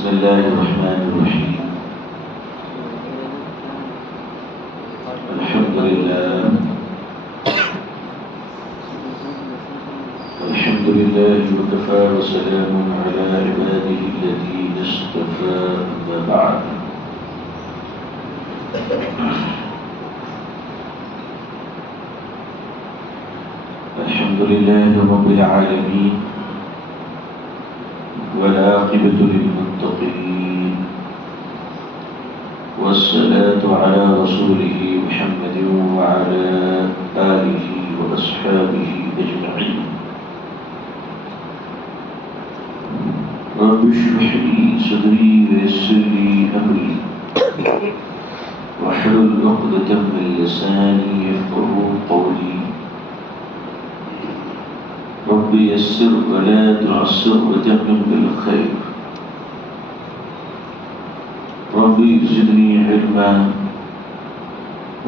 بسم الله الرحمن الرحيم. الحمد لله وكفى وسلام على عباده الذين اصطفى أما بعد. الحمد لله رب العالمين والعاقبة للمتقين والصلاة على رسوله محمد وعلى آله وأصحابه أجمعين. رب اشرح لي صدري ويسر لي أمري واحلل عقدة من لساني يفقهوا قولي. رب يسر ولا تعسر وتمم بالخير. ربي زدني علما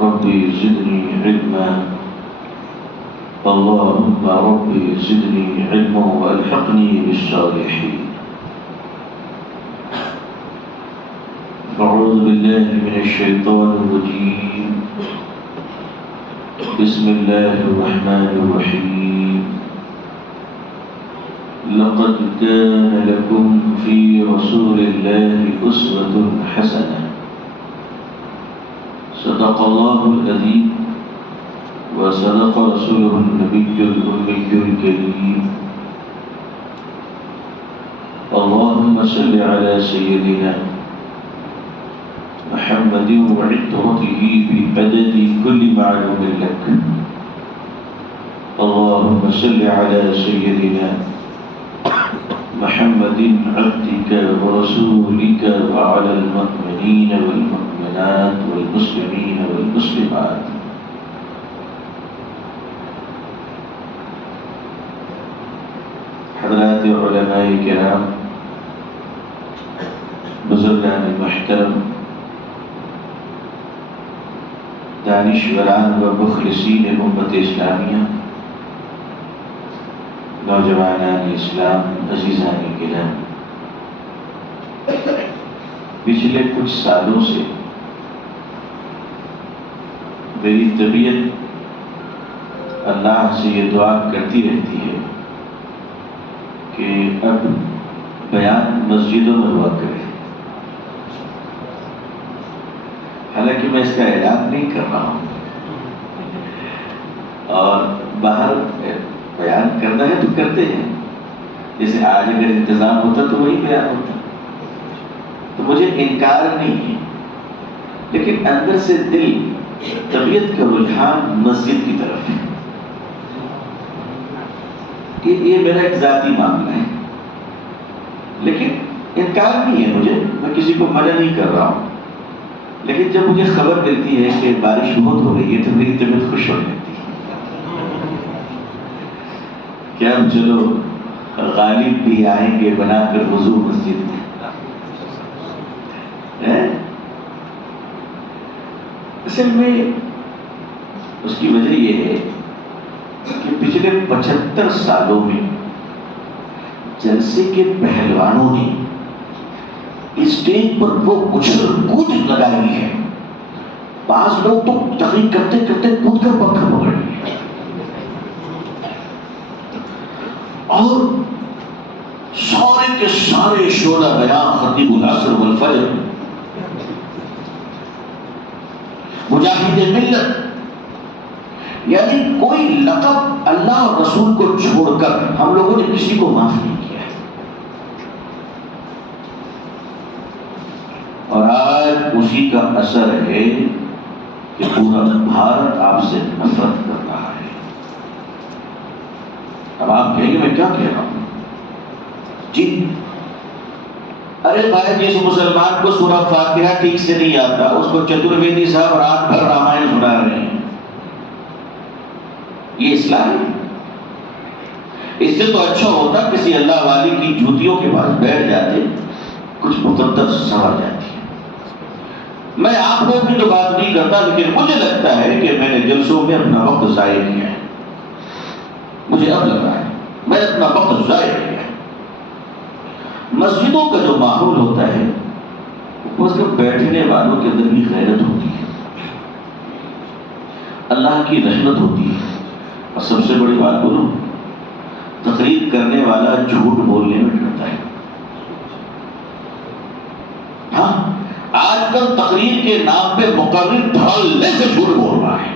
ربي زدني علما اللهم ربي زدني علما والحقني بالصالحين. أعوذ بالله من الشيطان الرجيم. بسم الله الرحمن الرحيم. لقد كان لكم في رسول الله أسوة حسنة. صدق الله العظيم وصدق رسوله النبي الأمي الكريم. اللهم صل على سيدنا محمد وعترته بعدد كل معلوم لك. اللهم صل على سيدنا محمد عبدك ورسولك وعلى المؤمنين والمؤمنات والمسلمين والمسلمات. حضرات علماء کرام، بزرگان محترم، دانشوران و مخلصین امت اسلامیہ، نوجوانان اسلام، عزیزان کرام، پچھلے کچھ سالوں سے میری طبیعت اللہ سے یہ دعا کرتی رہتی ہے کہ اب بیان مسجدوں میں ہوا کرے. حالانکہ میں اس کا اعلان نہیں کر رہا ہوں، اور باہر بیان کرنا ہے تو کرتے ہیں. جیسے آج اگر انتظام ہوتا تو وہی بیان ہوتا، تو مجھے انکار نہیں ہے، لیکن اندر سے دل، طبیعت کا رجحان مسجد کی طرف ہے. یہ میرا ایک ذاتی معاملہ ہے، لیکن انکار نہیں ہے مجھے، میں کسی کو منع نہیں کر رہا ہوں. لیکن جب مجھے خبر ملتی ہے کہ بارش بہت ہو رہی ہے تو میری طبیعت خوش ہو جاتی ہے. کیا چلو غالب بھی آئیں گے بنا کر وضو مسجد میں. اصل میں اس کی وجہ یہ ہے کہ پچھلے 75 سالوں میں جلسے کے پہلوانوں نے اسٹیج پر وہ اچھل کود لگائی ہے. بعض لوگ تو تقریر کرتے کرتے کود کر پکڑ پکڑ لیے، اور سارے کے سارے شعلہ بیان خطیب العصر والفجر، مجاہد ملت، یعنی کوئی لقب اللہ اور رسول کو چھوڑ کر ہم لوگوں نے کسی کو معاف نہیں کیا ہے. اور آج اسی کا اثر ہے کہ پورا بھارت آپ سے نفرت کر رہا ہے. اب آپ کہیں گے میں کیا کہہ رہا ہوں؟ جی ارے بھائی، جس مسلمان کو سورہ فاتحہ ٹھیک سے نہیں آتا اس کو چترویدی صاحب رات بھر رامائن سنا رہے ہیں، یہ اسلام ہے؟ اس سے تو اچھا ہوتا کسی اللہ والی کی جوتیوں کے پاس بیٹھ جاتے، کچھ مقدس سمجھ جاتی. میں آپ کو بھی تو بات نہیں کرتا، لیکن مجھے لگتا ہے کہ میں نے جلسوں میں اپنا وقت ضائع کیا ہے. مجھے اب لگ رہا ہے میں اپنا وقت ضائع کیا ہے. مسجدوں کا جو ماحول ہوتا ہے اس کے بیٹھنے والوں کے اندر بھی غیرت ہوتی ہے، اللہ کی رحمت ہوتی ہے. اور سب سے بڑی بات بولوں، تقریر کرنے والا جھوٹ بولنے میں ڈرتا ہے. ہاں، آج کل تقریر کے نام پہ مقرر دھڑلے سے جھوٹ بول رہا ہے.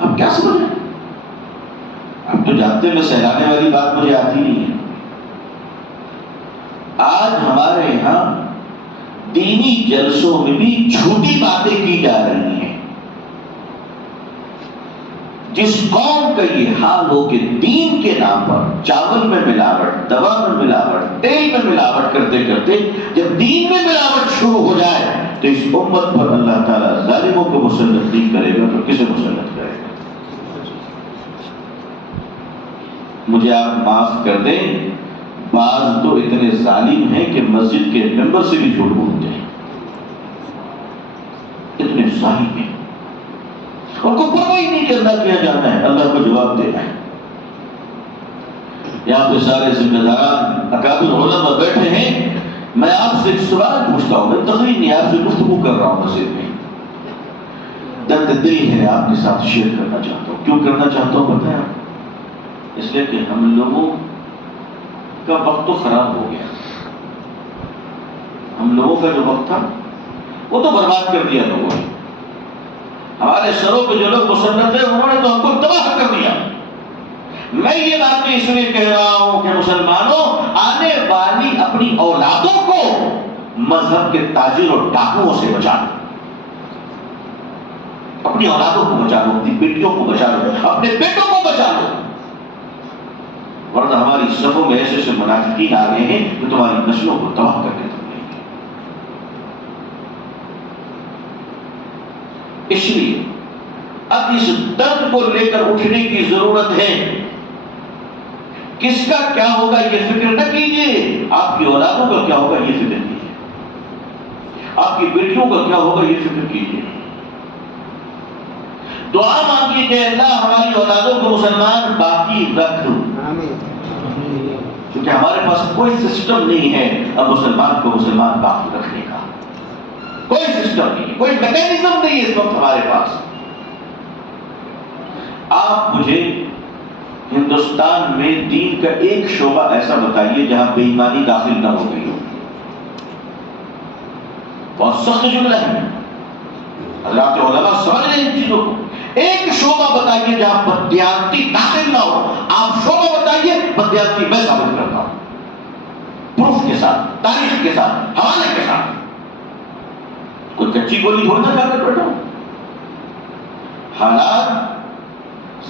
آپ کیا سمجھ رہے ہیں؟ آپ تو جانتے ہیں میں سہلانے والی بات مجھے آتی نہیں ہے. آج ہمارے یہاں دینی جلسوں میں بھی جھوٹی باتیں کی جا رہی ہیں. جس قوم کا یہ حال ہو کہ دین کے نام پر چاول میں ملاوٹ، دوا میں ملاوٹ، تیل میں ملاوٹ کرتے کرتے جب دین میں ملاوٹ شروع ہو جائے تو اس امت پر اللہ تعالیٰ ظالموں کو مسلط نہیں کرے گا تو کسے مسلط کرے گا؟ مجھے آپ معاف کر دیں، بعض تو اتنے ظالم ہیں کہ مسجد کے ممبر سے بھی جھوٹ بولتے ہیں. اتنے ظالم ہیں، ان کو پرواہ ہی نہیں کرنا کیا جانا ہے، اللہ کو جواب دینا ہے. یہاں پہ سارے ذمہ داران اکابر علماء بیٹھے ہیں. میں آپ سے ایک سوال پوچھتا ہوں، میں تقریر نہیں آپ سے گفتگو کر رہا ہوں مسجد میں. درد دل ہے آپ کے ساتھ شیئر کرنا چاہتا ہوں. کیوں کرنا چاہتا ہوں پتہ ہے آپ؟ اس لیے کہ ہم لوگوں کا وقت تو خراب ہو گیا. ہم لوگوں کا جو وقت تھا وہ تو برباد کر دیا لوگوں نے. ہمارے سروں پہ جو لوگ مسلط ہیں انہوں نے تو ہم کو تباہ کر دیا. میں یہ بات اس لیے کہہ رہا ہوں کہ مسلمانوں، آنے والی اپنی اولادوں کو مذہب کے تاجر اور ڈاکوؤں سے بچا لو. اپنی اولادوں کو بچا لو، اپنی بیٹیوں کو بچا لو، اپنے بیٹوں کو بچا لو. ورنہ ہماری صفوں میں ایسے ایسے منافقین آ گئے ہیں جو تمہاری نسلوں کو تباہ کر کے تم لیں گے. اس لیے اب اس درد کو لے کر اٹھنے کی ضرورت ہے. کس کا کیا ہوگا یہ فکر نہ کیجیے، آپ کی اولادوں کا کیا ہوگا یہ فکر کیجیے، آپ کی بیٹیوں کا کیا ہوگا یہ فکر کیجیے. دعا مانگیے کہ اللہ ہماری اولادوں کو مسلمان باقی رکھ. کیونکہ ہمارے پاس کوئی سسٹم نہیں ہے اب مسلمان کو مسلمان باقی رکھنے کا. کوئی سسٹم نہیں، کوئی میکینزم نہیں ہے اس وقت ہمارے پاس. آپ مجھے ہندوستان میں دین کا ایک شعبہ ایسا بتائیے جہاں بے ایمانی داخل نہ ہو گئی ہو. بہت سخت جملہ ہے، حضرات علماء سمجھ رہے ہیں ان چیزوں کو. ایک شعبہ بتائیے جہاں بددیانتی داخل نہ ہو. آپ شعبہ بتائیے، بددیانتی میں ثابت کرتا ہوں، پروف کے ساتھ، تاریخ کے ساتھ، حوالے کے ساتھ. کوئی کچی گولی تھوڑی نہ کھا کر بیٹھا ہوں. حالات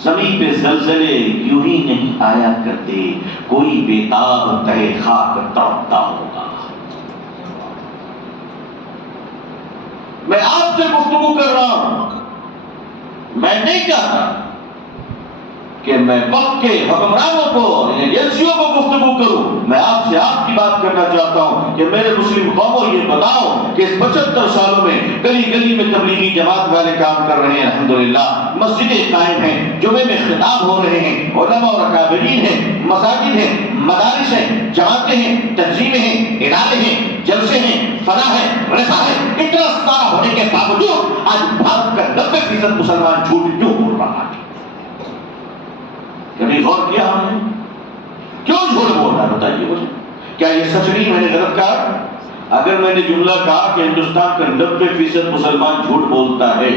زمین پہ زلزلے یوں ہی نہیں آیا کرتے، کوئی بےتاب تہے خاک تڑپتا ہوگا. میں آپ سے گفتگو کر رہا ہوں. میں نہیں چاہتا کہ میں وقت کے حکمرانوں کو، ایجنسیوں کو گفتگو کروں. میں آپ سے آپ کی بات کرنا چاہتا ہوں کہ میرے مسلم قوموں یہ بتاؤ کہ اس 75 سالوں میں گلی گلی میں تبلیغی جماعت والے کام کر رہے ہیں، الحمدللہ مسجدیں قائم ہیں، جمعے میں خطاب ہو رہے ہیں، علماء اور اکابرین ہیں، مساجد ہیں، مدارس ہیں، جماعتیں ہیں، تنظیمیں ہیں، ادارے ہیں، جلسے ہیں، فلاح ہے، رسا ہے. اتنا سارا ہونے کے باوجود آج بھارت کا 90% مسلمان جھوٹ کیوں بول رہا ہے؟ کبھی غور کیا ہم نے؟ کیوں جھوٹ بول رہا ہے بتائیے مجھے. کیا یہ سچ نہیں؟ میں نے غلط کہا؟ اگر میں نے جملہ کہا کہ ہندوستان کا 90% مسلمان جھوٹ بولتا ہے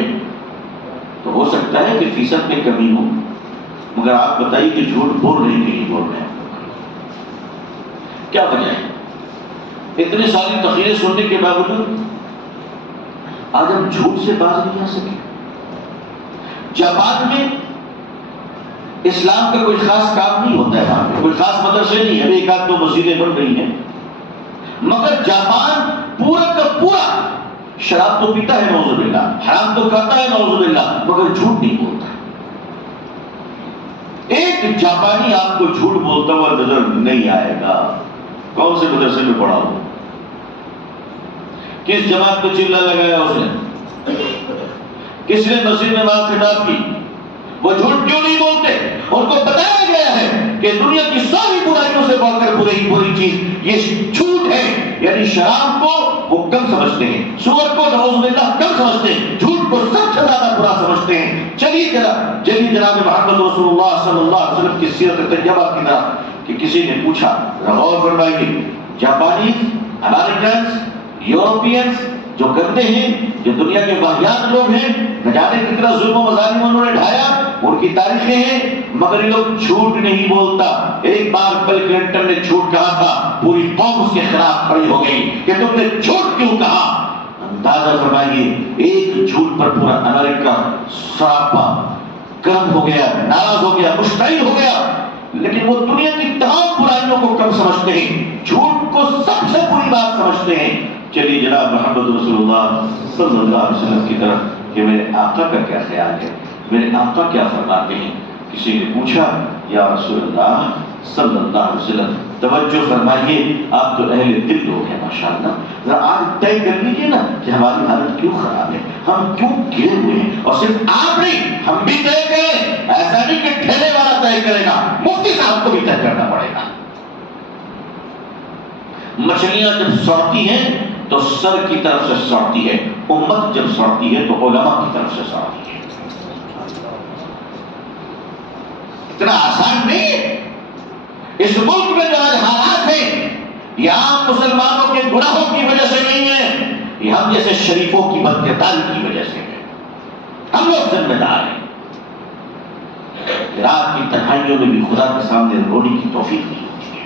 تو ہو سکتا ہے کہ فیصد میں کمی ہو، مگر آپ بتائیے کہ جھوٹ بول رہے ہیں کہ نہیں بول رہے ہیں؟ کیا وجہ ہے؟ اتنے ساری تقریریں سننے کے باوجود آج ہم جھوٹ سے باز نہیں آ سکے. جاپان میں اسلام کا کوئی خاص کام نہیں ہوتا ہے، وہاں پہ کوئی خاص مدرسے نہیں ہے، ایک آدھ دو مسجدیں بن رہی ہیں، مگر جاپان پورا کا پورا شراب تو پیتا ہے نعوذ باللہ، حرام تو کھاتا ہے نعوذ باللہ، مگر جھوٹ نہیں بولتا. ایک جاپانی آپ کو جھوٹ بولتا ہوا نظر نہیں آئے گا. کون سے مدرسے میں پڑھا ہو، کس جماعت کو چلا لگایا اس نے، کس نے مسجد میں بات خطاب کی؟ وہ جھوٹ کیوں نہیں بولتے؟ ان کو بتایا گیا ہے کہ دنیا کی ساری برائیوں سے توڑ کر پوری چیز، یہ جھوٹ ہے. یعنی شراب کو وہ کم سمجھتے ہیں، سور کو نعوذ باللہ کم سمجھتے ہیں، جھوٹ کو سب سے زیادہ برا سمجھتے ہیں. چلیے جناب محمد رسول اللہ صلی اللہ علیہ وسلم کی سیرت طیبہ کی طرف کہ کسی نے پوچھا، غور فرمائیے، جاپانیز، امریکنز، یورپینز جو گندے ہیں، جو دنیا کے واہیات لوگ ہیں، نہ جانے کتنا ظلم و مظالم انہوں نے ڈھایا، ان کی تاریخیں ہیں، مگر یہ لوگ جھوٹ نہیں بولتا. ایک بار بل کلنٹن نے جھوٹ کہا تھا، پوری قوم اس کے خلاف کھڑی ہو گئی کہ تم نے جھوٹ کیوں کہا. اندازہ فرمائیے، ایک جھوٹ پر پورا امریکہ سراپا گرم ہو گیا، ناراض ہو گیا، مشتعل ہو گیا. لیکن وہ دنیا کی تمام برائیوں کو کم سمجھتے ہیں، جھوٹ کو سب سے بری بات سمجھتے ہیں. چلیے جناب محمد رسول اللہ صلی اللہ علیہ وسلم کی طرف کہ میرے آقا کا کیا خیال ہے، میرے آقا کیا فرماتے ہیں. کسی نے پوچھا، یا رسول اللہ صلی اللہ علیہ وسلم، توجہ فرمائیے، آپ تو اہل دل لوگ ہیں ماشاءاللہ، ذرا آج طے کر لیجیے نا کہ ہماری حالت کیوں خراب ہے، ہم کیوں گرے ہوئے ہیں. اور صرف آپ نہیں، ہم بھی طے کریں. ایسا نہیں کہ ٹھیلے والا طے کرے گا، مفتی صاحب کو بھی طے کرنا پڑے گا. مچھلیاں جب سڑتی ہیں تو سر کی طرف سے سڑتی ہے، امت جب سڑتی ہے تو علماء کی طرف سے سڑتی ہے. اتنا آسان نہیں ہے. اس ملک میں جو آج حالات ہیں، یہ عام مسلمانوں کے گناہوں کی وجہ سے نہیں ہے، یہ ہم جیسے شریفوں کی بدکرداری کی وجہ سے ہے. ہم لوگ ذمہ دار ہیں. رات کی تنہائیوں میں بھی خدا کے سامنے رونے کی توفیق نہیں ہوتی ہے.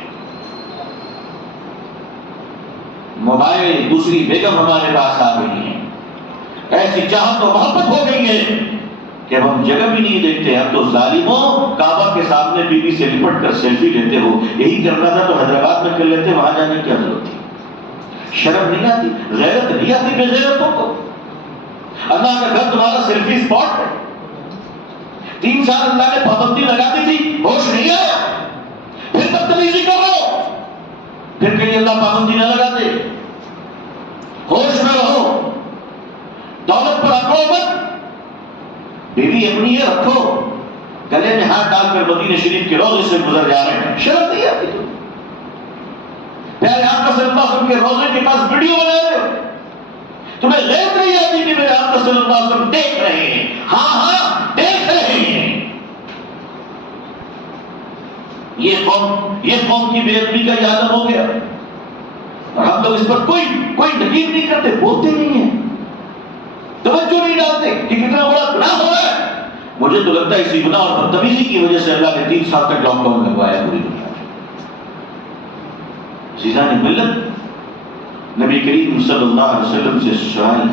موبائل دوسری بیگم ہمارے پاس آ گئی ہیں، ایسی چاہت و محبت ہو گئی ہے کہ اب ہم جگہ بھی نہیں دیکھتے. اب تو ظالموں کعبہ کے سامنے بی بی سے لپٹ کر سیلفی لیتے ہو. یہی کرنا تھا تو حیدرآباد میں کر لیتے، وہاں جانے کی کیا ضرورت تھی. شرم نہیں آتی، غیرت نہیں آتی بے غیرتوں کو. اللہ کا گھر تمہارا سیلفی اسپاٹ ہے. 3 سال اللہ نے پابندی لگا دی تھی، ہوش نہیں آیا، پھر بدتمیزی کر رہو، پھر کہیں اللہ پابندی نہ لگا دے. ہوش میں رہو، دولت پر اکڑو مت. بیوی اپنی ہے رکھو، گلے میں ہاتھ ڈال کر مدینہ شریف کے روضے سے گزر جا رہے ہیں، شرم نہیں آتی تم. پیارے آقا صلی اللہ علیہ وسلم کے روضے کے پاس ویڈیو بنا رہے ہو، تمہیں غیرت نہیں آتی کہ میرے آقا صلی اللہ علیہ وسلم دیکھ رہے ہیں. ہاں دیکھ رہے ہیں. یہ قوم کی بے ادبی کا اجازت ہو گیا، اور ہم لوگ اس پر کوئی نکیر نہیں کرتے، بولتے نہیں ہیں، توجہ نہیں ڈالتے کہ کتنا بڑا گناہ ہو رہا ہے. مجھے تو لگتا ہے اسی گناہ اور بدتمیزی کی وجہ سے اللہ نے 3 سال تک لاک ڈاؤن لگوایا پوری دنیا میں. عزیزان ملت، نبی کریم صلی اللہ علیہ وسلم سے سوال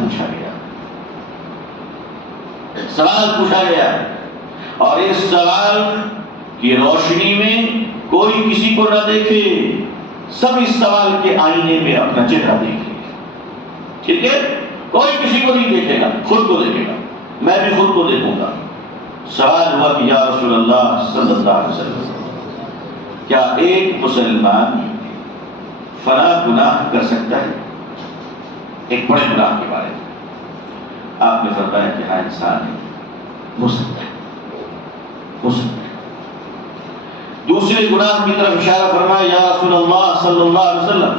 پوچھا گیا، اور اس سوال کی روشنی میں کوئی کسی کو نہ دیکھے، سب اس سوال کے آئینے میں اپنا چہرہ دیکھے. ٹھیک ہے، کوئی کسی کو نہیں دیکھے گا، خود کو دیکھے گا. میں بھی خود کو دیکھوں گا. سوال ہوا کہ یا رسول اللہ صلی اللہ علیہ وسلم، کیا ایک مسلمان فلاں گناہ کر سکتا ہے، ایک بڑے گناہ کے بارے میں؟ آپ نے فرمایا کہ ہاں انسان ہے، ہو سکتا ہے، ہو سکتا ہے. دوسرے گناہ کی طرف اشارہ فرمایا، یا رسول اللہ صلی اللہ علیہ وسلم،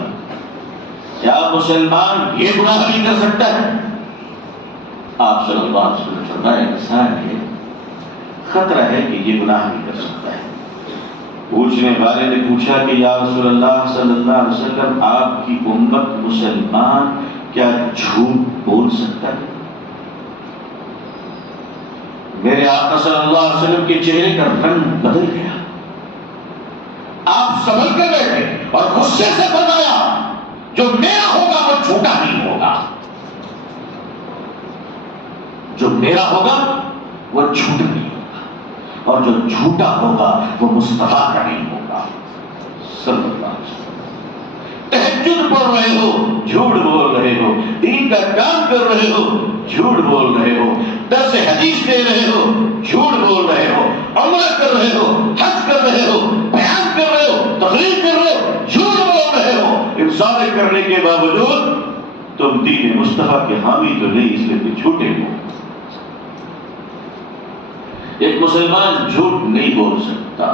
کیا مسلمان یہ گناہ بھی کر سکتا ہے؟ آپ صلی اللہ علیہ وسلم فرمایا، انسان ہے، خطرہ ہے کہ یہ گناہ بھی کر سکتا ہے. پوچھنے والے نے پوچھا کہ یا رسول اللہ صلی اللہ علیہ وسلم، آپ کی امت مسلمان کیا جھوٹ بول سکتا ہے؟ میرے آقا صلی اللہ علیہ وسلم کے چہرے کا رنگ بدل گیا. آپ سنبھل کر بیٹھے اور غصے سے فرمایا، جو میرا ہوگا وہ جھوٹا نہیں ہوگا، جو میرا ہوگا وہ جھوٹا نہیں ہوگا، اور جو جھوٹا ہوگا وہ مصطفیٰ کا نہیں ہوگا صلی اللہ علیہ وسلم. تہجد پڑھ رہے ہو، جھوٹ بول رہے ہو. دین کا کام کر رہے ہو، جھوٹ بول رہے ہو. درس حدیث دے رہے ہو، جھوٹ بول رہے ہو. عمرہ کر رہے ہو، حج کر رہے ہو، بیان کر رہے ہو، تقریر کر رہے ہو، جھوٹ بول رہے ہو. ان سارے کرنے کے باوجود تم دین مصطفیٰ کے حامی تو نہیں، اس لیے کہ جھوٹے ہو. ایک مسلمان جھوٹ نہیں بول سکتا.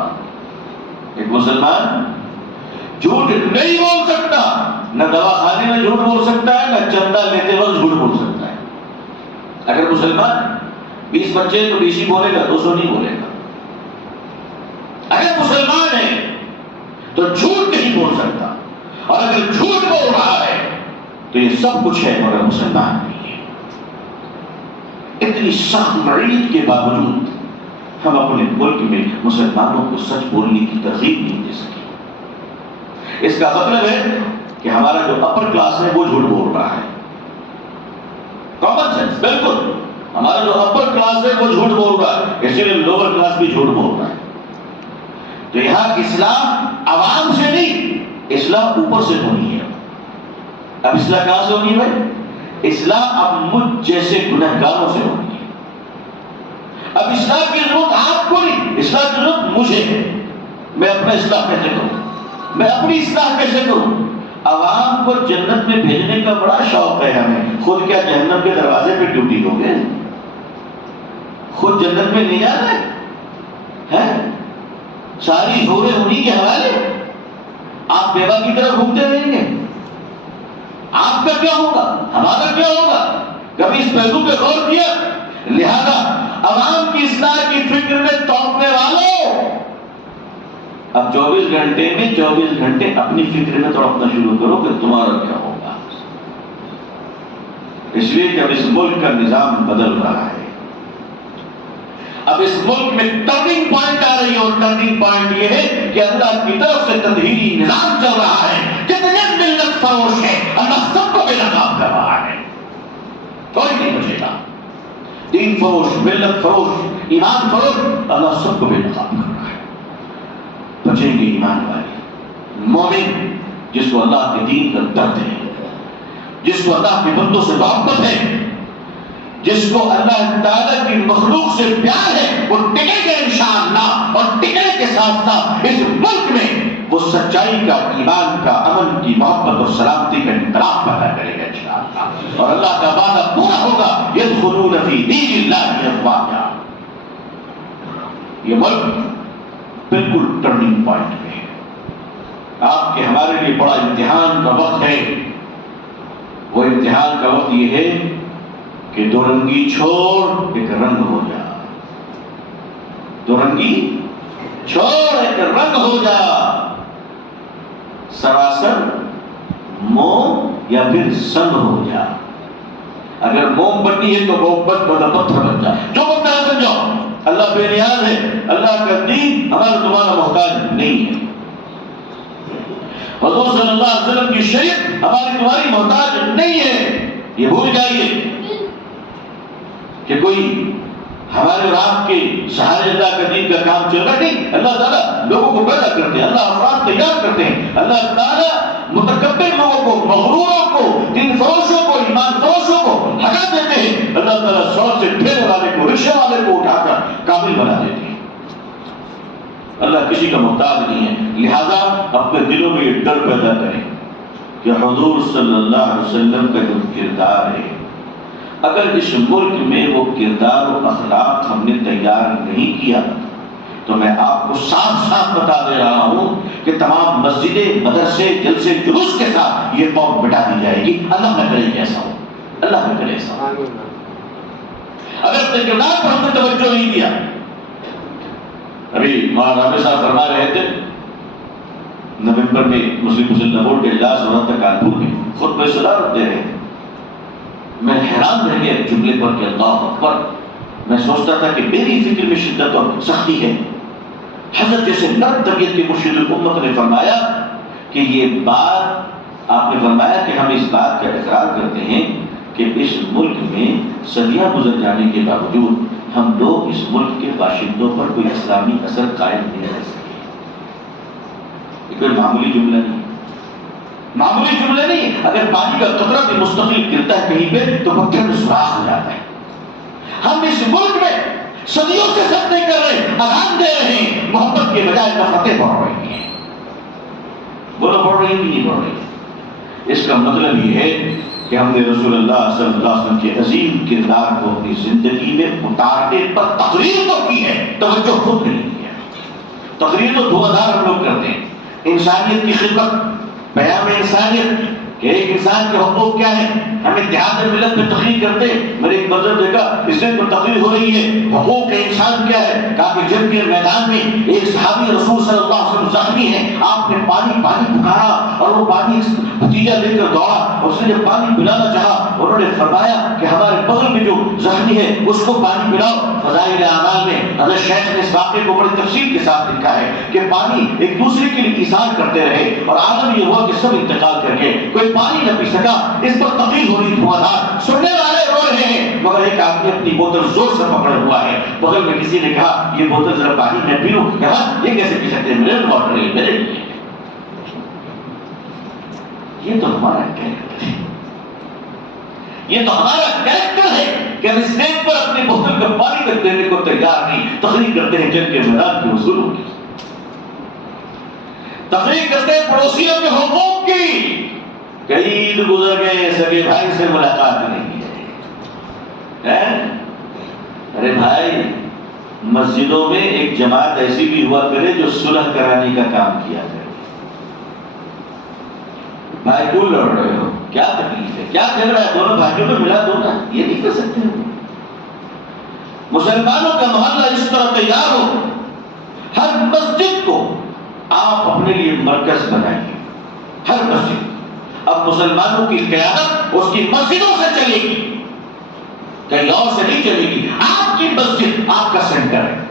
ایک مسلمان جھوٹ نہیں بول سکتا، نہ دوا خانے میں جھوٹ بول سکتا ہے، نہ چندہ لیتے وقت جھوٹ بول سکتا ہے۔ اگر مسلمان 20 بچے تو 20 ہی بولے گا، 200 نہیں بولے گا۔ اگر مسلمان ہے تو جھوٹ نہیں بول سکتا، اور اگر جھوٹ بول رہا ہے تو یہ سب کچھ ہے مگر مسلمان نہیں ہے۔ اتنی سخت وعید کے باوجود ہم اپنے ملک میں مسلمانوں کو سچ بولنے کی ترغیب نہیں دے سکے۔ اس کا مطلب ہے کہ ہمارا جو اپر کلاس ہے وہ جھوٹ بول رہا ہے۔ کامن سینس، بالکل ہمارا جو اپر کلاس ہے وہ جھوٹ بول رہا ہے، اسی لیے لوور کلاس بھی جھوٹ بول رہا ہے۔ تو یہاں اصلاح عوام سے نہیں، اصلاح اوپر سے ہونی ہے۔ اب اصلاح کہاں سے ہونی ہے بھائی؟ اصلاح اب مجھ جیسے گنہگاروں سے ہونی ہے۔ اب اصلاح کی ضرورت آپ کو نہیں، اصلاح کی ضرورت مجھے ہے۔ میں اپنا اصلاح کیسے کروں؟ میں اپنی اصلاح کیسے کروں؟ عوام کو جنت میں بھیجنے کا بڑا شوق ہے ہمیں، خود کیا جہنم کے دروازے پہ ڈیوٹی ہو گئے؟ خود جنت میں نہیں جانا ہے؟ ساری زوریں انہی کے حوالے۔ آپ بیوہ کی طرح گھومتے رہیں گے، آپ کا کیا ہوگا؟ ہمارا کیا ہوگا؟ کبھی اس پہلو پہ غور کیا؟ لہذا عوام کی اصلاح کی فکر میں توڑنے والوں، اب 24 گھنٹے میں 24 گھنٹے اپنی فکر میں تڑپنا شروع کرو کہ تمہارا کیا ہوگا۔ اس لیے کہ اب اس ملک کا نظام بدل رہا ہے۔ اب اس ملک میں ٹرننگ پوائنٹ آ رہی ہے، اور ٹرننگ پوائنٹ یہ ہے کہ اللہ کی طرف سے تدہیری نظام چل رہا ہے۔ کتنے ملت فروش ہے، اللہ سب کو بے نقاب کر رہا ہے، کوئی نہیں بچے گا۔ دین فروش، ملت فروش، ایمان فروش، اللہ سب کو بے نقاب کر رہا ہے۔ بچیں گے ایمان والے مومن، جس کو اللہ کے دین کا درد ہے، جس کو اللہ کے بندوں سے محبت ہے، جس کو اللہ تعالیٰ کی مخلوق سے پیار ہے، وہ ٹکے گا انشاءاللہ، اور ٹکنے کے ساتھ ساتھ اس ملک میں وہ سچائی کا، ایمان کا، امن کی، محبت اور سلامتی کا انقلاب پیدا کرے گا انشاءاللہ، اور اللہ کا وعدہ پورا ہوگا، يدخلون فی دین اللہ افواجا۔ یہ ملک بالکل ٹرننگ پوائنٹ پہ ہے۔ آپ کے ہمارے لیے بڑا امتحان کا وقت ہے۔ وہ امتحان کا وقت یہ ہے کہ دو رنگی چھوڑ ایک رنگ ہو جا، دو رنگی چھوڑ ایک رنگ ہو جا، سراسر موم یا پھر سنگ ہو جا۔ اگر موم بتی ہے تو محبت بنا پتھر بن جا، جو بنتا ہے بن جاؤ۔ اللہ بے نیاز ہے، اللہ کا دین ہمارا تمہارا محتاج نہیں ہے۔ حضور صلی اللہ علیہ وسلم کی شریعت ہماری تمہاری محتاج نہیں ہے۔ یہ بھول جائیے کہ کوئی ہمارے رات کے سہارے اللہ کا دین کا کام چل رہا نہیں۔ اللہ تعالیٰ لوگوں کو پیدا کرتے ہیں، اللہ افراد تیار کرتے ہیں، اللہ تعالیٰ متکبر لوگوں کو، مغروروں کو، دین فروشوں کو، ایمان فروشوں کو ہٹا دیتے ہیں۔ اللہ تعالیٰ سو سے ٹھیلے والے کو، رکشے والے کو اٹھا کر کامل بنا دیتے ہیں۔ اللہ کسی کا محتاج نہیں ہے، لہذا اپنے دلوں میں یہ ڈر پیدا کریں کہ حضور صلی اللہ علیہ وسلم کا جو کردار ہے، اگر اس ملک میں وہ کردار و اخلاق ہم نے تیار نہیں کیا تو میں آپ کو صاف صاف بتا دے رہا ہوں کہ تمام مسجدیں، مدرسے، جلسے، جلوس کے ساتھ یہ قوم مٹا دی جائے گی۔ اللہ نہ کرے ایسا ہو، اللہ نہ کرے ایسا ہو۔ اگر اپنے کردار پر ہم نے توجہ نہیں دیا، ابھی مولانا رابع صاحب فرما رہے تھے نومبر میں مسلم مسلم بورڈ کا اجلاس ہو رہا تھا کانپور میں، خطبہ صدارت دے رہے تھے۔ میں حیران رہ گیا ایک جملے پر کہ اللہ اکبر، میں سوچتا تھا کہ میری فکر میں شدت اور سختی ہے۔ حضرت جیسے نرم طبیعت کے مرشد الامت نے فرمایا کہ یہ بات آپ نے فرمایا کہ ہم اس بات کا اقرار کرتے ہیں کہ اس ملک میں صدیاں گزر جانے کے باوجود ہم لوگ اس ملک کے باشندوں پر کوئی اسلامی اثر قائم نہیں کر سکے۔ یہ کوئی معمولی جملہ نہیں، معمولی جملہ نہیں۔ اگر پانی کا قطرہ بھی مستقل گرتا ہے کہیں پہ تو پتھر میں سوراخ ہو جاتا ہے۔ ہم اس ملک میں صدیوں سے سجدے کر رہے ہیں، اذان دے رہے ہیں، محبت کے بجائے نفرتیں بڑھ رہی ہیں۔ بولو بڑھ رہی کہ نہیں بڑھ رہی؟ اس کا مطلب یہ ہے کہ ہم نے رسول اللہ صلی اللہ علیہ وسلم کے عظیم کردار کو اپنی زندگی میں اتارنے پر تقریر تو کی ہے، توجہ خود نہیں کی ہے۔ تقریر تو 2000 ہم لوگ کرتے ہیں، انسانیت کی خدمت، پیام انسانیت کہ ایک انسان کے حقوق کیا ہیں. ہم اتحاد ملت میں تقریر کرتے، میں نے ایک منظر دیکھا، اس دن پر تقریر ہو رہی ہے حقوق انسان کیا ہے. کہا کہ جنگ کے میدان میں ایک صحابی رسول صلی اللہ علیہ وسلم زخمی ہیں، آپ نے پانی پانی پکارا اور وہ پانی بھتیجا لے کر دوڑا، اس نے جب پانی پلانا چاہا انہوں نے فرمایا کہ ہمارے بغل میں جو زخمی ہے اس کو پانی پلاؤ. فضائل اعمال میں حضرت شیخ نے اس واقعے کو بڑی تفصیل کے ساتھ لکھا ہے کہ پانی ایک دوسرے کے لیے ایثار کرتے رہے اور عالم یہ ہوا کہ سب انتقال کر کے کوئی پانی نہ پی سکا. اس پر تقریر ہو رہی دھواں، سننے والے رو رہے ہیں، مگر ایک آدمی اپنی بوتل زور سے پکڑا ہوا ہے. بغل میں کسی نے کہا یہ بوتل ذرا پانی میں پی لو. کہا یہ کیسے پی سکتے ہیں، منرل واٹر ہے میرے لیے. یہ تو ہمارا کیریکٹر ہے، یہ تو ہمارا کیریکٹر ہے کہ ہم اسٹیج پر اپنی بوتل کا پانی تک دینے کو تیار نہیں. تقریر کرتے ہیں جنگ کے میدان کے اصولوں کی، تقریر کرتے ہیں پڑوسیوں کے حقوق کی. کئی عید گزر گئے، سگے بھائی سے ملاقات نہیں ہے. ارے بھائی، مسجدوں میں ایک جماعت ایسی بھی ہوا کرے جو صلح کرانے کا کام کیا کرے. بھائی کیوں لڑ رہے ہو، کیا تکلیف ہے، کیا جھگڑا ہے، دونوں بھائیوں میں ملا دو نا. یہ نہیں کر سکتے. مسلمانوں کا محلہ اس طرح تیار ہو، ہر مسجد کو آپ اپنے لیے مرکز بنائیے. ہر مسجد اب مسلمانوں کی قیادت اس کی مسجدوں سے چلے گی، کہیں اور سے نہیں چلے گی. آپ کی مسجد آپ کا سینٹر ہے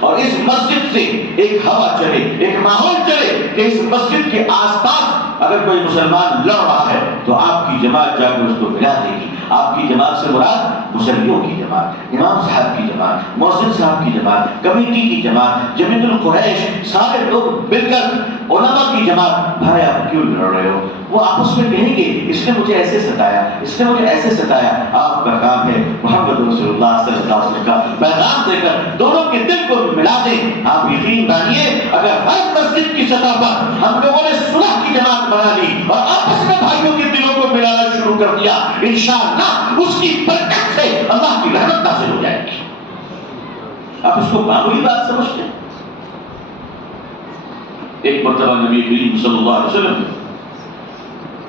اور اس مسجد سے ایک ہوا چلے، ایک ماحول چلے کہ اس مسجد کے آس پاس اگر کوئی مسلمان لڑ رہا ہے تو آپ کی جماعت جا کر اس کو ملا دے گی. آپ کی جماعت سے مراد مسلمانوں کی جماعت، امام صاحب کی جماعت، مؤذن صاحب کی جماعت، کمیٹی کی جماعت، جمیعت القریش، سارے لوگ مل کر علماء کی جماعت. بھائی آپ کیوں لڑ رہے ہو؟ وہ آپس میں کہیں گے اس نے مجھے ایسے ستایا، اس نے مجھے ایسے ستایا. آپ کا کام ہے محمد رسول اللہ صلی اللہ علیہ وسلم کا پیغام دے کر دونوں کے دل کو ملا دیں. آپ یقین جانیے اگر ہر مسجد کی سطح پر ہم لوگوں نے صلح کی جماعت بنا لی اور آپس میں بھائیوں کے دلوں کو ملانا شروع کر دیا، انشاءاللہ اس کی برکت سے اللہ کی رحمت نازل ہو جائے گی. آپ اس کو معمولی بات سمجھتے ہیں؟ ایک مرتبہ نبی کریم صلی اللہ علیہ وسلم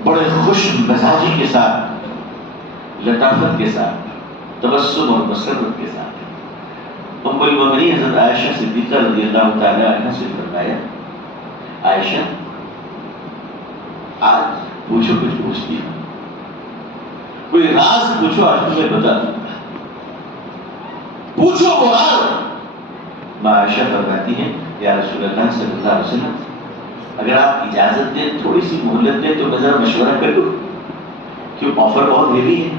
بڑے خوش مزاجی کے ساتھ، لطافت کے ساتھ، تبسم اور مسرت کے ساتھ ام المؤمنین حضرت عائشہ صدیقہ رضی اللہ تعالی عنہا سے فرمایا، عائشہ آج پوچھو، کچھ پوچھتی ہوں، کوئی راز پوچھو، آج تمہیں بتا دوں گا، پوچھو وہ راز. ماں عائشہ فرماتی ہیں یا رسول اللہ صلی اللہ علیہ وسلم اگر آپ اجازت دیں، تھوڑی سی مہلت دیں تو میں ذرا مشورہ کر لوں. کیوں آفر بہت ہیوی ہے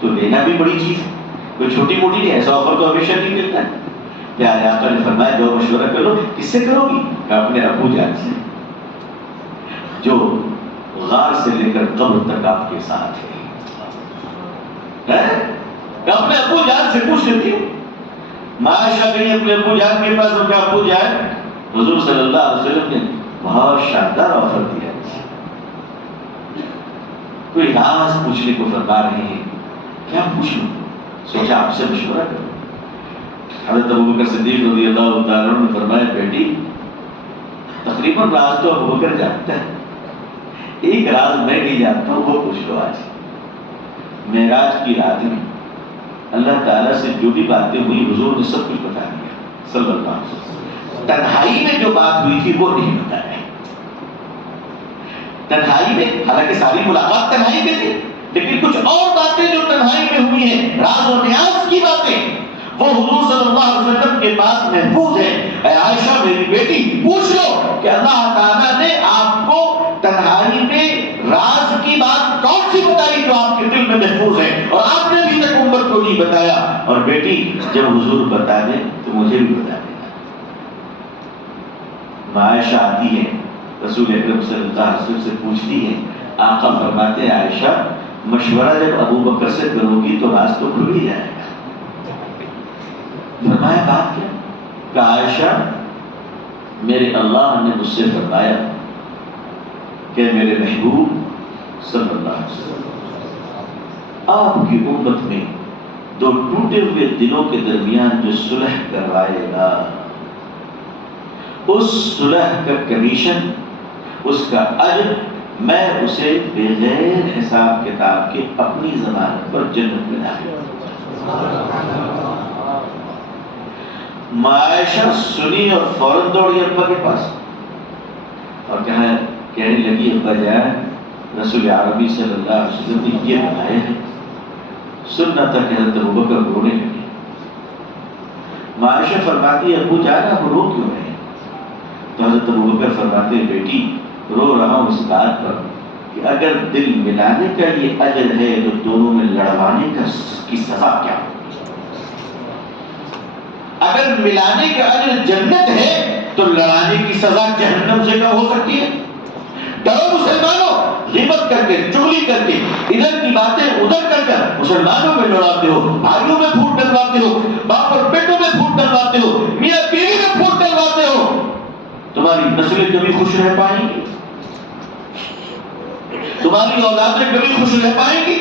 تو لینا بھی بڑی چیز ہے، کوئی چھوٹی موٹی نہیں، ایسا آفر تو ہمیشہ نہیں ملتا ہے. پیارے آقا نے فرمایا جو مشورہ کر لو. کس سے کرو گی؟ کہ اپنے ابو جان سے جو غار سے لے کر قبر تک آپ کے ساتھ ہے. اپنے ابو جان سے پوچھ لیتی ہوں. ماں عائشہ گئی اپنے ابو جان کے پاس، ان کا ابو جان حضور صلی اللہ علیہ وسلم نے بہت شاندار آفر دیا، کوئی راز پوچھنے کو فرما رہے ہیں، کیا پوچھ لوں؟ سوچا آپ سے مشورہ کروں. حضرت ابوبکر صدیق رضی اللہ تعالیٰ عنہ نے فرمایا بیٹی تقریباً راز تو ابوبکر جانتا ہے، ایک راز میں نہیں جانتا ہوں، وہ پوچھ لو. آج معراج کی رات میں اللہ تعالیٰ سے جو بھی باتیں ہوئی حضور نے سب کچھ بتا دیا صلی اللہ علیہ وسلم. تنہائی میں جو بات ہوئی تھی وہ نہیں بتایا. تنہائی میں حالانکہ ساری ملاقات تنہائی میں تھی، لیکن کچھ اور باتیں جو تنہائی میں ہوئی ہیں، راز و نیاز کی باتیں، وہ حضور صلی اللہ علیہ وسلم کے پاس محفوظ ہے. اے عائشہ میری بیٹی پوچھ لو کہ اللہ تعالیٰ نے آپ کو تنہائی میں راز کی بات کون سی بتائی جو آپ کے دل میں محفوظ ہے اور آپ نے ابھی تک امت کو نہیں بتایا. اور بیٹی جب حضور بتا دیں تو مجھے بھی بتا دینا. عائشہ آتی ہے رسول اکرم صلی اللہ علیہ وسلم سے پوچھتی ہے. آقا فرماتے ہیں عائشہ مشورہ جب ابو بکر سے کرو گی تو راز تو کھل ہی جائے گا. فرمایا بات کیا؟ کہ عائشہ میرے اللہ نے مجھ سے فرمایا کہ میرے محبوب صلی اللہ علیہ وسلم آپ کی امت میں دو ٹوٹے ہوئے دلوں کے درمیان جو صلح کروائے گا اس صلح کا کمیشن، اس کا اجر میں اسے بغیر حساب کتاب کے اپنی ضمانت پر جنت میں داخل کروں۔ عائشہ سنی اور فوراً دوڑی ابا کے پاس اور کہنے لگی ابا جان رسول عربی صلی اللہ علیہ وسلم نے یہ بتایا ہے۔ سننا تھا کہ حضرت ابوبکر رونے لگے۔ عائشہ فرماتی ہے ابو جان آپ رو کیوں رہے ہیں؟ تو حضرت ابوبکر فرماتے ہیں بیٹی رو رہا ہوں اس بات پر کہ اگر دل ملانے کا یہ اجر ہے تو دونوں میں لڑوانے کی سزا کیا ہوگی؟ اگر ملانے کا اجر جنت ہے تو لڑانے کی سزا جہنم سے کیا ہو سکتی ہے؟ ڈرو مسلمانوں، غیبت کر کے، چغلی کر کے، ادھر کی باتیں ادھر کر کر مسلمانوں میں لڑاتے ہو، بھائیوں میں پھوٹ ڈلواتے ہو، باپ اور بیٹوں میں پھوٹ ڈلواتے ہو، میاں بیوی میں پھوٹ ڈلواتے ہو، تمہاری نسلیں کبھی خوش رہ پائیں گی؟ تمہاری اولادیں کبھی خوش رہ پائیں گی؟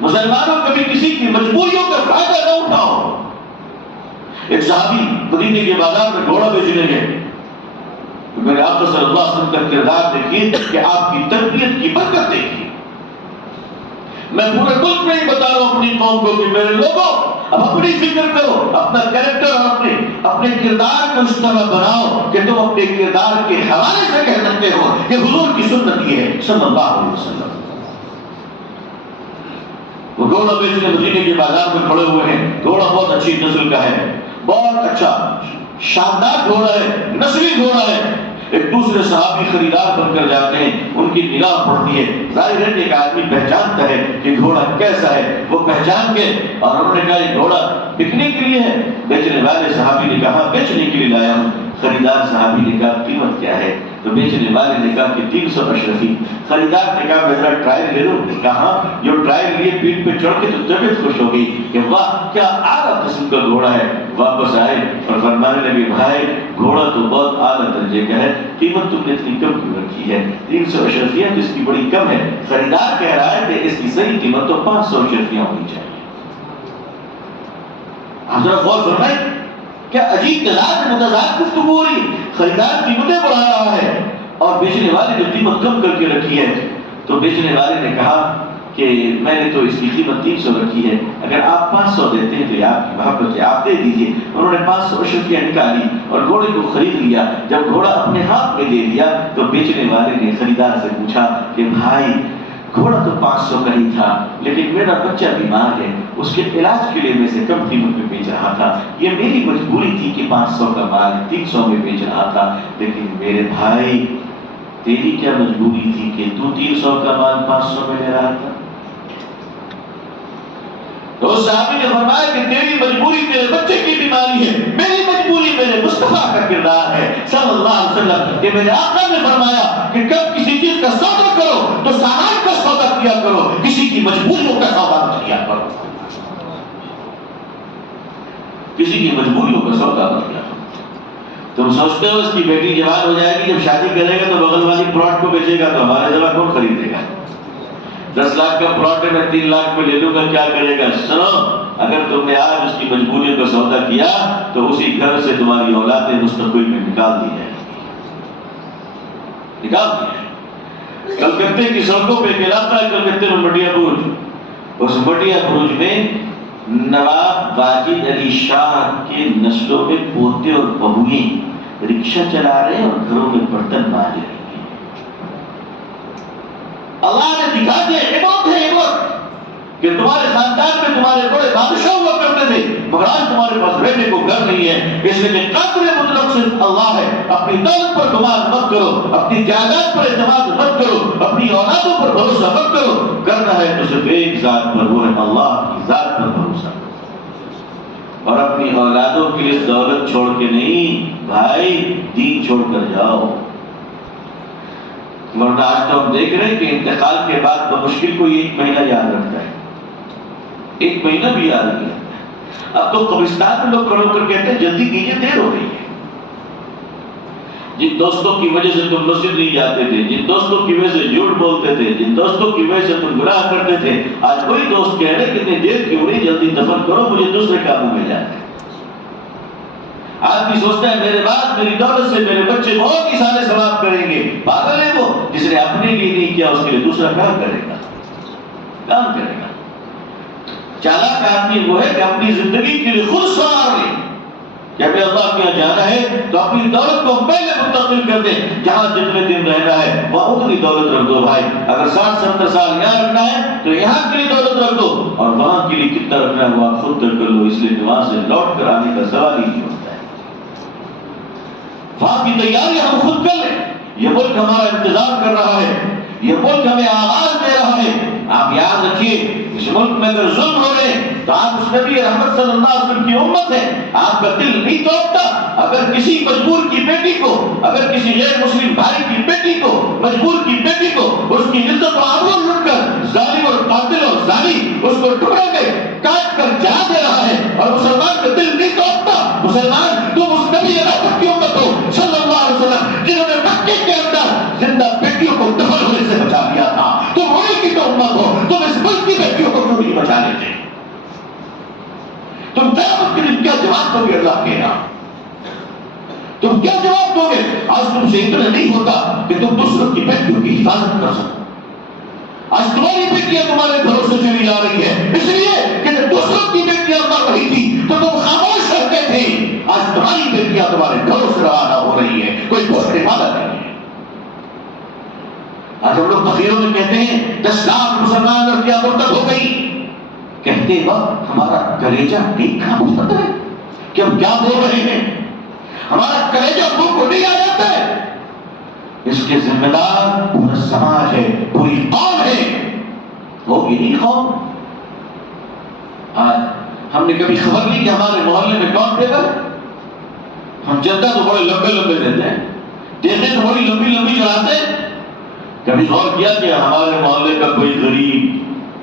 مسلمانوں کبھی کسی کی مجبوریوں کا فائدہ نہ اٹھاؤ۔ ایک صحابی مدینے کے بازار میں گھوڑا بیچنے گئے، میرے آقا صلی اللہ علیہ وسلم کا کردار دیکھیے کہ آپ کی تربیت کی برکت دیکھیے۔ میں پورے ملک میں ہی بتا رہا ہوں اپنی قوم کو کہ میرے لوگوں اب اپنی فکر کرو، اپنا کریکٹر اور اپنے کردار کو اس طرح بناؤ کہ تم اپنے کردار کے حوالے سے کہہ سکتے ہو کہ حضور کی سنت یہ ہے صلی اللہ علیہ وسلم۔ وہ گھوڑا بیچنے مدینے کے بازار میں کھڑے ہوئے ہیں، گھوڑا بہت اچھی نسل کا ہے، بہت اچھا شاندار گھوڑا ہے، نسلی گھوڑا ہے۔ ایک دوسرے صحابی خریدار بن کر جاتے ہیں، ان کی نگاہ پڑتی ہے، ظاہر ہے ایک آدمی پہچانتا ہے کہ گھوڑا کیسا ہے، وہ پہچان کے اور انہوں نے کہا یہ گھوڑا بکنے کے لیے ہے؟ بیچنے والے صحابی نے کہا بیچنے کے لیے لایا ہوں۔ خریدار صحابی نے کہا قیمت کیا ہے؟ تو بیچنے والے نے کہا کہ 300 اشرفی۔ خریدار نے کہا میں ذرا ٹرائل لے لوں۔ کہا جو ٹرائل لیے پیٹ پہ چڑھ کے تو طبیعت خوش ہو گئی کہ واہ کیا اعلیٰ قسم کا گھوڑا ہے۔ واپس آئے اور فرمانے لگے بھائی گھوڑا تو بہت اعلیٰ درجے کا ہے، قیمت تم نے اتنی کم کیوں رکھی ہے؟ 300 اشرفیاں تو اس کی بڑی کم ہے۔ خریدار کہہ رہا ہے کہ اس کی صحیح قیمت تو 500 اشرفیاں ہونی چاہیے۔ آپ ذرا غور فرمائیں کیا عجیب تضاد متضاد گفتگو ہو رہی۔ خریدار قیمتیں بڑھا رہا ہے اور بیچنے والے نے قیمت کم کر کے رکھی ہے۔ تو بیچنے والے نے کہا کہ میں نے تو اس کی قیمت 300 رکھی ہے، اگر آپ 500 دیتے ہیں تو یہ آپ کی محبت ہے، آپ دے دیجیے۔ انہوں نے 500 اشرفیاں نکالی اور گھوڑے کو خرید لیا۔ جب گھوڑا اپنے ہاتھ میں دے دیا تو بیچنے والے نے خریدار سے پوچھا کہ بھائی گھوڑا تو 500 کا ہی تھا لیکن میرا بچہ بیمار ہے، اس کے علاج کے لیے میں سے کم قیمت میں بیچ رہا تھا، یہ میری مجبوری تھی کہ 500 کا مال 300 میں بیچ رہا تھا۔ لیکن میرے بھائی تیری کیا مجبوری تھی کہ تو 300 کا مال 500 میں لے رہا تھا؟ تو اس صحابی نے فرمایا کہ تیری مجبوری تیرے بچے کی بیماری ہے، میری مجبوری میرے مصطفیٰ کا کردار ہے صلی اللہ علیہ وسلم۔ کہ میرے آقا نے فرمایا کہ جب کسی چیز کا سودا کرو تو سامان کا سودا کیا کرو، کسی کی مجبوریوں کا سودا مت کیا کرو، کسی کی مجبوریوں کا سودا مت کیا کرو۔ تم سوچتے ہو اس کی بیٹی جوان ہو جائے گی، جب شادی کرے گا تو بغل والی پلاٹ کو بیچے گا تو ہمارے جگہ کون خریدے گا؟ 10 لاکھ کا پلاٹ ہے میں 3 لاکھ میں لے لوں گا، کیا کرے گا؟ سنو اگر تم نے آج اس کی مجبوریوں کا سودا کیا تو اسی گھر سے تمہاری اولادیں مستقبل میں نکال دی جائیں، نکال دی جائیں۔ کلکتے کی سڑکوں پہ ایک علاقہ ہے کلکتے میں مٹیا برج، اس مٹیا برج میں نواب واجد علی شاہ کے نسلوں میں پوتے اور بہویں رکشہ چلا رہے ہیں اور گھروں میں برتن مانج رہے ہیں۔ اللہ نے دکھا دیا عبرت ہے عبرت کہ تمہارے خاندان میں تمہارے بڑے بادشاہ ہوا کرتے تھے مگر آج تمہارے پاس رہنے کو گھر نہیں ہے، اس لیے کہ قادر مطلق صرف اللہ ہے۔ اپنی دولت پر گمان مت کرو، اپنی جائیداد پر اعتماد مت کرو، اپنی اولادوں پر بھروسہ مت کرو، کرنا ہے تو صرف ایک ذات پر، وہ ہے اللہ کی ذات پر بھروسہ کرو۔ اور اپنی اولادوں کے لیے دولت چھوڑ کے نہیں بھائی، دین چھوڑ کر جاؤ۔ ورنہ آج تو ہم دیکھ رہے ہیں کہ انتقال کے بعد بمشکل کوئی 1 مہینہ یاد رکھتا ہے، 1 مہینہ بھی یاد نہیں رکھتا۔ اب تو قبرستان میں لوگ کھڑے ہو کر کہتے ہیں جلدی کیجیے دیر ہو رہی ہے۔ جن دوستوں کی وجہ سے تم مسجد نہیں جاتے تھے، جن دوستوں کی وجہ سے جھوٹ بولتے تھے، جن دوستوں کی وجہ سے تم گناہ کرتے تھے، آج کوئی دوست کہہ رہے کتنی دیر کیوں نہیں، جلدی دفن کرو، مجھے دوسرے کاموں میں جانا ہے۔ آدمی سوچتا ہے میرے بعد میری دولت سے میرے بچے بہت ہی سارے ثواب کریں گے. پاگل ہے وہ، جس نے اپنے لیے نہیں کیا اس کے لیے دوسرا کام کرے گا. چالاک آدمی وہ ہے کہ اپنی زندگی کے لیے خود سوار لے کہ ہمیں اللہ کے یہاں جانا ہے تو اپنی دولت کو پہلے منتقل کر دیں. جہاں جتنے دن رہنا ہے وہاں اتنی دولت رکھ دو بھائی. اگر 60-70 سال یہاں رکھنا ہے تو یہاں کے لیے دولت رکھ دو، اور وہاں کے لیے کتنا رکھنا ہے وہ آپ خود طے کر لو. اس لیے وہاں سے لوٹ کر آنے کا سوال ہی نہیں ہوتا ہے. وہاں کی تیاری ہم خود کر لیں. یہ ملک ہمارا انتظار کر رہا ہے، یہ ملک ہمیں آغاز دے رہا ہے. آپ یاد رکھیے اس ملک میں اگر ظلم ہو رہے تو آپ اس نبی رحمت صلی اللہ علیہ وسلم کی امت ہے، آپ کا دل نہیں توڑتا. اگر کسی مجبور کی بیٹی کو، اگر کسی غیر مسلم بھائی کی بیٹی کو، مجبور کی بیٹی کو اس کی عزت و آبرو لوٹ کر ظالم اور قاتل اور ظالم اس کو ٹکڑے میں کاٹ کر جلا دے رہا ہے اور مسلمان کا دل نہیں توڑتا. مسلمان تم اس نبی رحمت کی امت ہو صلی اللہ علیہ وسلم جنہوں نے مکے کے اندر زندہ بیٹیوں کو دفن ہونے سے بچا دیا تھا. تم انہیں کی تو امت ہو، تم اس ملک کی بیٹیوں کو کیوں نہیں بچا لیتے؟ تم قیامت کے دن کیا جواب دو گے اللہ کے یہاں؟ تم کیا جواب دو گے؟ آج تم سے اتنا نہیں ہوتا کہ تم دوسروں کی بیٹیوں کی حفاظت کر سکو. آج تمہاری بیٹیاں تمہارے گھروں سے چلی جا رہی ہے اس لیے کہ جب دوسروں کی بیٹیاں مر رہی تھی تو تم خاموش رہتے تھے. آج تمہاری بیٹیاں تمہارے گھروں سے روانہ ہو رہی ہے، کوئی پوچھنے والا نہیں ہے. آج ہم لوگ تقریروں میں کہتے ہیں 10 لاکھ مسلمان لڑکیاں مرتد ہو گئی. کہتے وقت ہمارا کلیجہ نہیں خاموش ہوتا ہے کہ ہم کیا بول رہے ہیں. ہمارا کلیجہ منہ کو نہیں آ جاتا ہے. اس کے ذمہ دار پورا سماج ہے، پوری قوم ہے. وہ یہی قوم. آج ہم نے کبھی خبر لی کہ ہمارے محلے میں کون ٹیبل ہے؟ ہم چلتا تو بڑے لمبے لمبے دیتے ہیں، دیتے تو بڑی لمبی لمبی چلاتے ہیں. کبھی غور کیا کہ ہمارے محلے کا کوئی غریب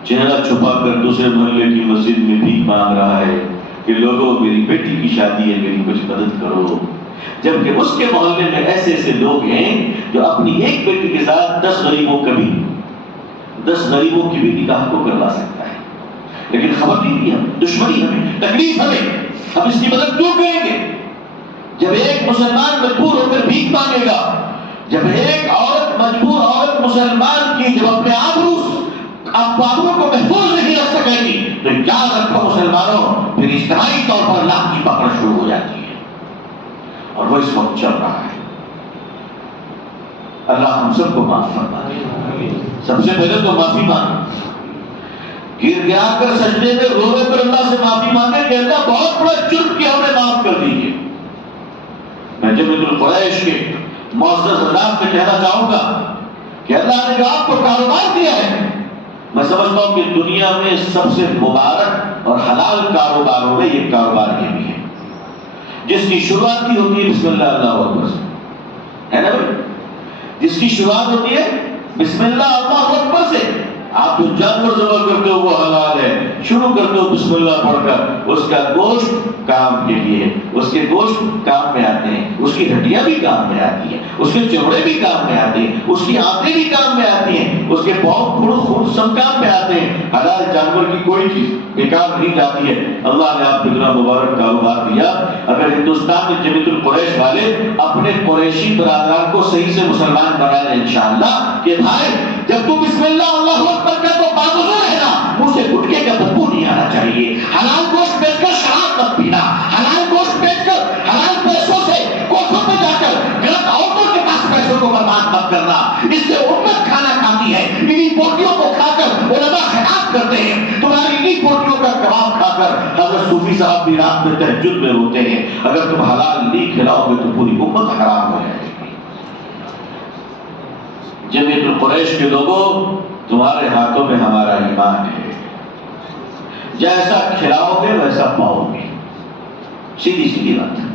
چہرہ چھپا کر دوسرے محلے کی مسجد میں بھیک مانگ رہا ہے کہ لوگوں میری بیٹی کی شادی ہے، میری کچھ مدد کرو؟ جبکہ اس کے محلے میں ایسے ایسے لوگ ہیں جو اپنی ایک بیٹی کے ساتھ 10 غریبوں کی بھی نکاح کو کروا سکتا ہے. لیکن خبر نہیں دی. ہم دشمنی ہمیں، تکلیف ہمیں، ہم اس کی مدد کیوں کریں گے؟ جب ایک مسلمان مجبور ہو کر بھیک مانگے گا، جب ایک عورت مجبور عورت مسلمان کی جب اپنے آبرو کو محفوظ نہیں رکھ سکے گی تو یاد رکھو مسلمانوں پھر اجتماعی طور پر اللہ کی پکڑ شروع ہو جاتی ہے. اور وہ اس وقت چل رہا ہے. اللہ ہم سب کو معاف فرمائے. سب سے پہلے تو معافی مانگو. گر گیا کر سجدے میں رو رو کر اللہ سے معافی مانگے کہ اللہ بہت بڑا جرم کیا، ہمیں معاف کر دیجیے. میں جمیعۃ القریش کے معزز حضرات سے کہنا چاہوں گا کہ اللہ نے جو آپ کو کاروبار دیا ہے، میں سمجھتا ہوں کہ دنیا میں سب سے مبارک اور حلال کاروباروں میں یہ کاروبار یہ بھی ہے جس کی شروعات ہی ہوتی ہے بسم اللہ اللہ اکبر سے. ہے نا بھائی؟ جس کی شروعات ہوتی ہے بسم اللہ اللہ اکبر سے. آپ جو جانور ذبح کرتے ہو وہ حلال ہے، شروع کرتے ہو بسم اللہ پڑھ کر. اس کا گوشت کام کے لیے، اس کے گوشت کام میں آتے ہیں، اس کی ہڈیاں بھی کام میں آتی ہیں، اس کے چمڑے بھی کام میں آتے ہیں، اس کی آنتیں بھی کام میں آتی ہیں، اس کے پاؤں خون سب کام میں آتے ہیں. حلال جانور کی کوئی چیز بیکار نہیں جاتی ہے. اللہ نے آپ کو اتنا مبارک کاروبار دیا. اگر ہندوستان میں جمیعۃ القریش والے اپنے قریشی برادران کو صحیح سے مسلمان بنا لیں انشاءاللہ کہ بھائی جب تو بسم اللہ اللہ اکبر کا تو باوضو رہنا، منہ سے گٹکے کا بدبو نہیں آنا چاہیے. حلال گوشت بیچ کر شراب مت پینا، حلال گوشت بیچ کر حلال پیسوں سے کوٹھوں پہ جا کر غلط عورتوں کے پاس پیسوں کو برباد مت کرنا. اس سے امت کھانا کھاتی ہے. انہی بوٹیوں کو کھا کر علماء خیرات کرتے ہیں. تمہاری انہی بوٹیوں کا کباب کھا کر حضرت صوفی صاحب بھی رات میں تہجد میں روتے ہیں. اگر تم حلال نہیں کھلاؤ گے تو پوری امت حرام ہو جائے گی. جمیعۃ القریش کے لوگوں، تمہارے ہاتھوں میں ہمارا ایمان ہے. جیسا کھلاؤ گے ویسا پاؤ گے. سیدھی سیدھی بات ہے.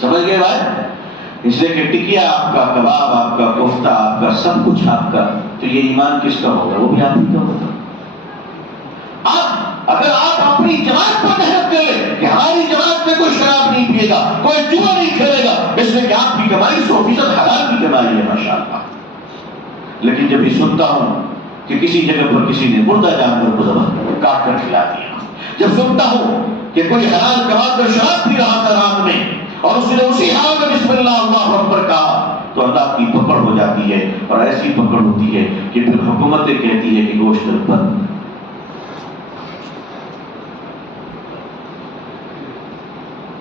سمجھ گئے بات؟ اس لیے کہ ٹکیا آپ کا، کباب آپ کا، کوفتہ آپ کا، سب کچھ آپ کا، تو یہ ایمان کس کا ہوگا؟ وہ بھی آپ ہی کا ہوگا. اگر آپ اپنی جماعت پر محنت کر لیں کہ ہماری جماعت میں کوئی شراب نہیں پیے گا، کوئی جوا نہیں کھیلے گا، اس میں کہ آپ کی کمائی 100% حلال کی کمائی ہے ماشاءاللہ. لیکن جب یہ سنتا ہوں کہ کسی جگہ پر کسی نے مردہ جانور کو ذبح کاٹ کر کھلا دیا، جب سنتا ہوں کہ کوئی حلال کما کر شراب پی رہا تھا رات میں اور اس نے اسی حال میں بسم اللہ اللہ اکبر کہا تو اللہ کی پکڑ ہو جاتی ہے، اور ایسی پکڑ ہوتی ہے کہ پھر حکومتیں کہتی ہے کہ گوشت بند.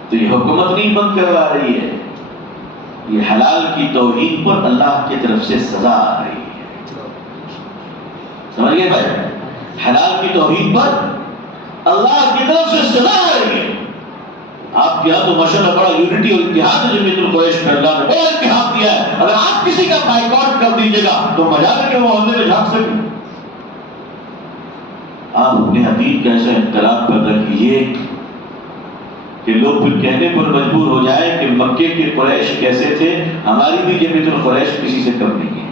تو یہ حکومت نہیں بند کروا رہی ہے، یہ حلال کی توہین پر اللہ کی طرف سے سزا آ رہی ہے. سمجھ گئے بھائی؟ حلال کی توہین پر اللہ کی طرف سے سزا آ رہی ہے. آپ کے یہاں تو ماشاءاللہ بڑا یونٹی اور اتحاد ہے، جمعیت القریش میں اللہ نے بڑا اتحاد دیا ہے. اگر آپ کسی کا بائیکاٹ کر دیجیے گا تو مجال ہے کہ وہ محلے میں جھانک سکے. آپ اپنے حدیث کا ایسا انقلاب پیدا کیجیے کہ لوگ پھر کہنے پر مجبور ہو جائے کہ مکے کے قریش کیسے تھے، ہماری بھی جمعیت القریش کسی سے کم نہیں ہے.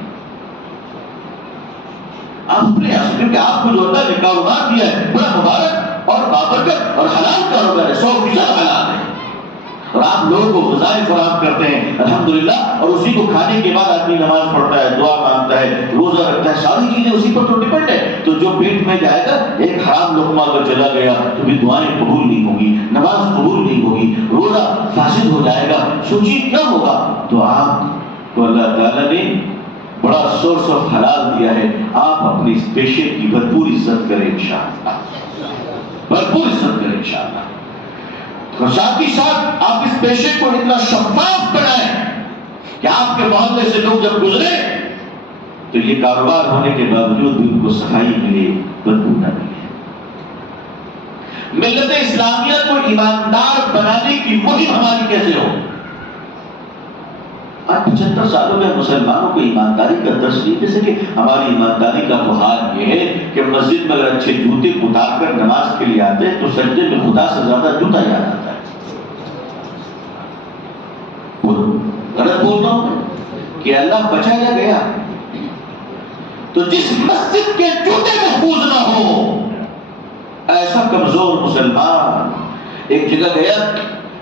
آپ اپنے کیونکہ آپ کو جو اللہ نے کاروبار دیا ہے بڑا مبارک اور بابرکت اور حلال کاروبار ہے، 100% حلال ہے، اور آپ لوگوں کو غذائیں فراہم کرتے ہیں الحمدللہ، اور اسی کو کھانے کے بعد آدمی نماز پڑھتا ہے، دعا مانگتا ہے، روزہ رکھتا ہے، ساری چیزیں اسی پر تو ڈپینڈ ہے. تو جو پیٹ میں جائے گا، ایک حرام لقمہ اگر چلا گیا تو پھر دعائیں قبول نہیں ہوگی، نماز قبول نہیں ہوگی، روزہ فاسد ہو جائے گا. سوچیے کیا ہوگا. تو آپ کو اللہ تعالیٰ نے بڑا سورس آف حلال دیا ہے. آپ اپنی اس پیشے کی بھرپور عزت کریں انشاءاللہ، بھرپور عزت کریں انشاءاللہ. اور ساتھ ہی ساتھ آپ اس پیشے کو اتنا شفاف بنائیں کہ آپ کے محلے سے لوگ جب گزرے تو یہ کاروبار ہونے کے باوجود بھی ان کو صفائی ملے، بدبو نہ ملے. ملت اسلامیہ کو ایماندار بنانے کی مہم ہماری کیسے ہو؟ آج 75 سالوں میں مسلمانوں کو ایمانداری کا درس نہیں. جیسے کہ ہماری ایمانداری کا تو حال یہ ہے کہ مسجد میں اگر اچھے جوتے اتار کر نماز کے لیے آتے ہیں تو سجدے میں خدا سے زیادہ جوتا یاد آتا ہے. غلط بول رہا ہوں کہ اللہ بچایا گیا. تو جس مسجد کے جوتے محفوظ نہ ہو، ایسا کمزور مسلمان ایک جگہ گیا،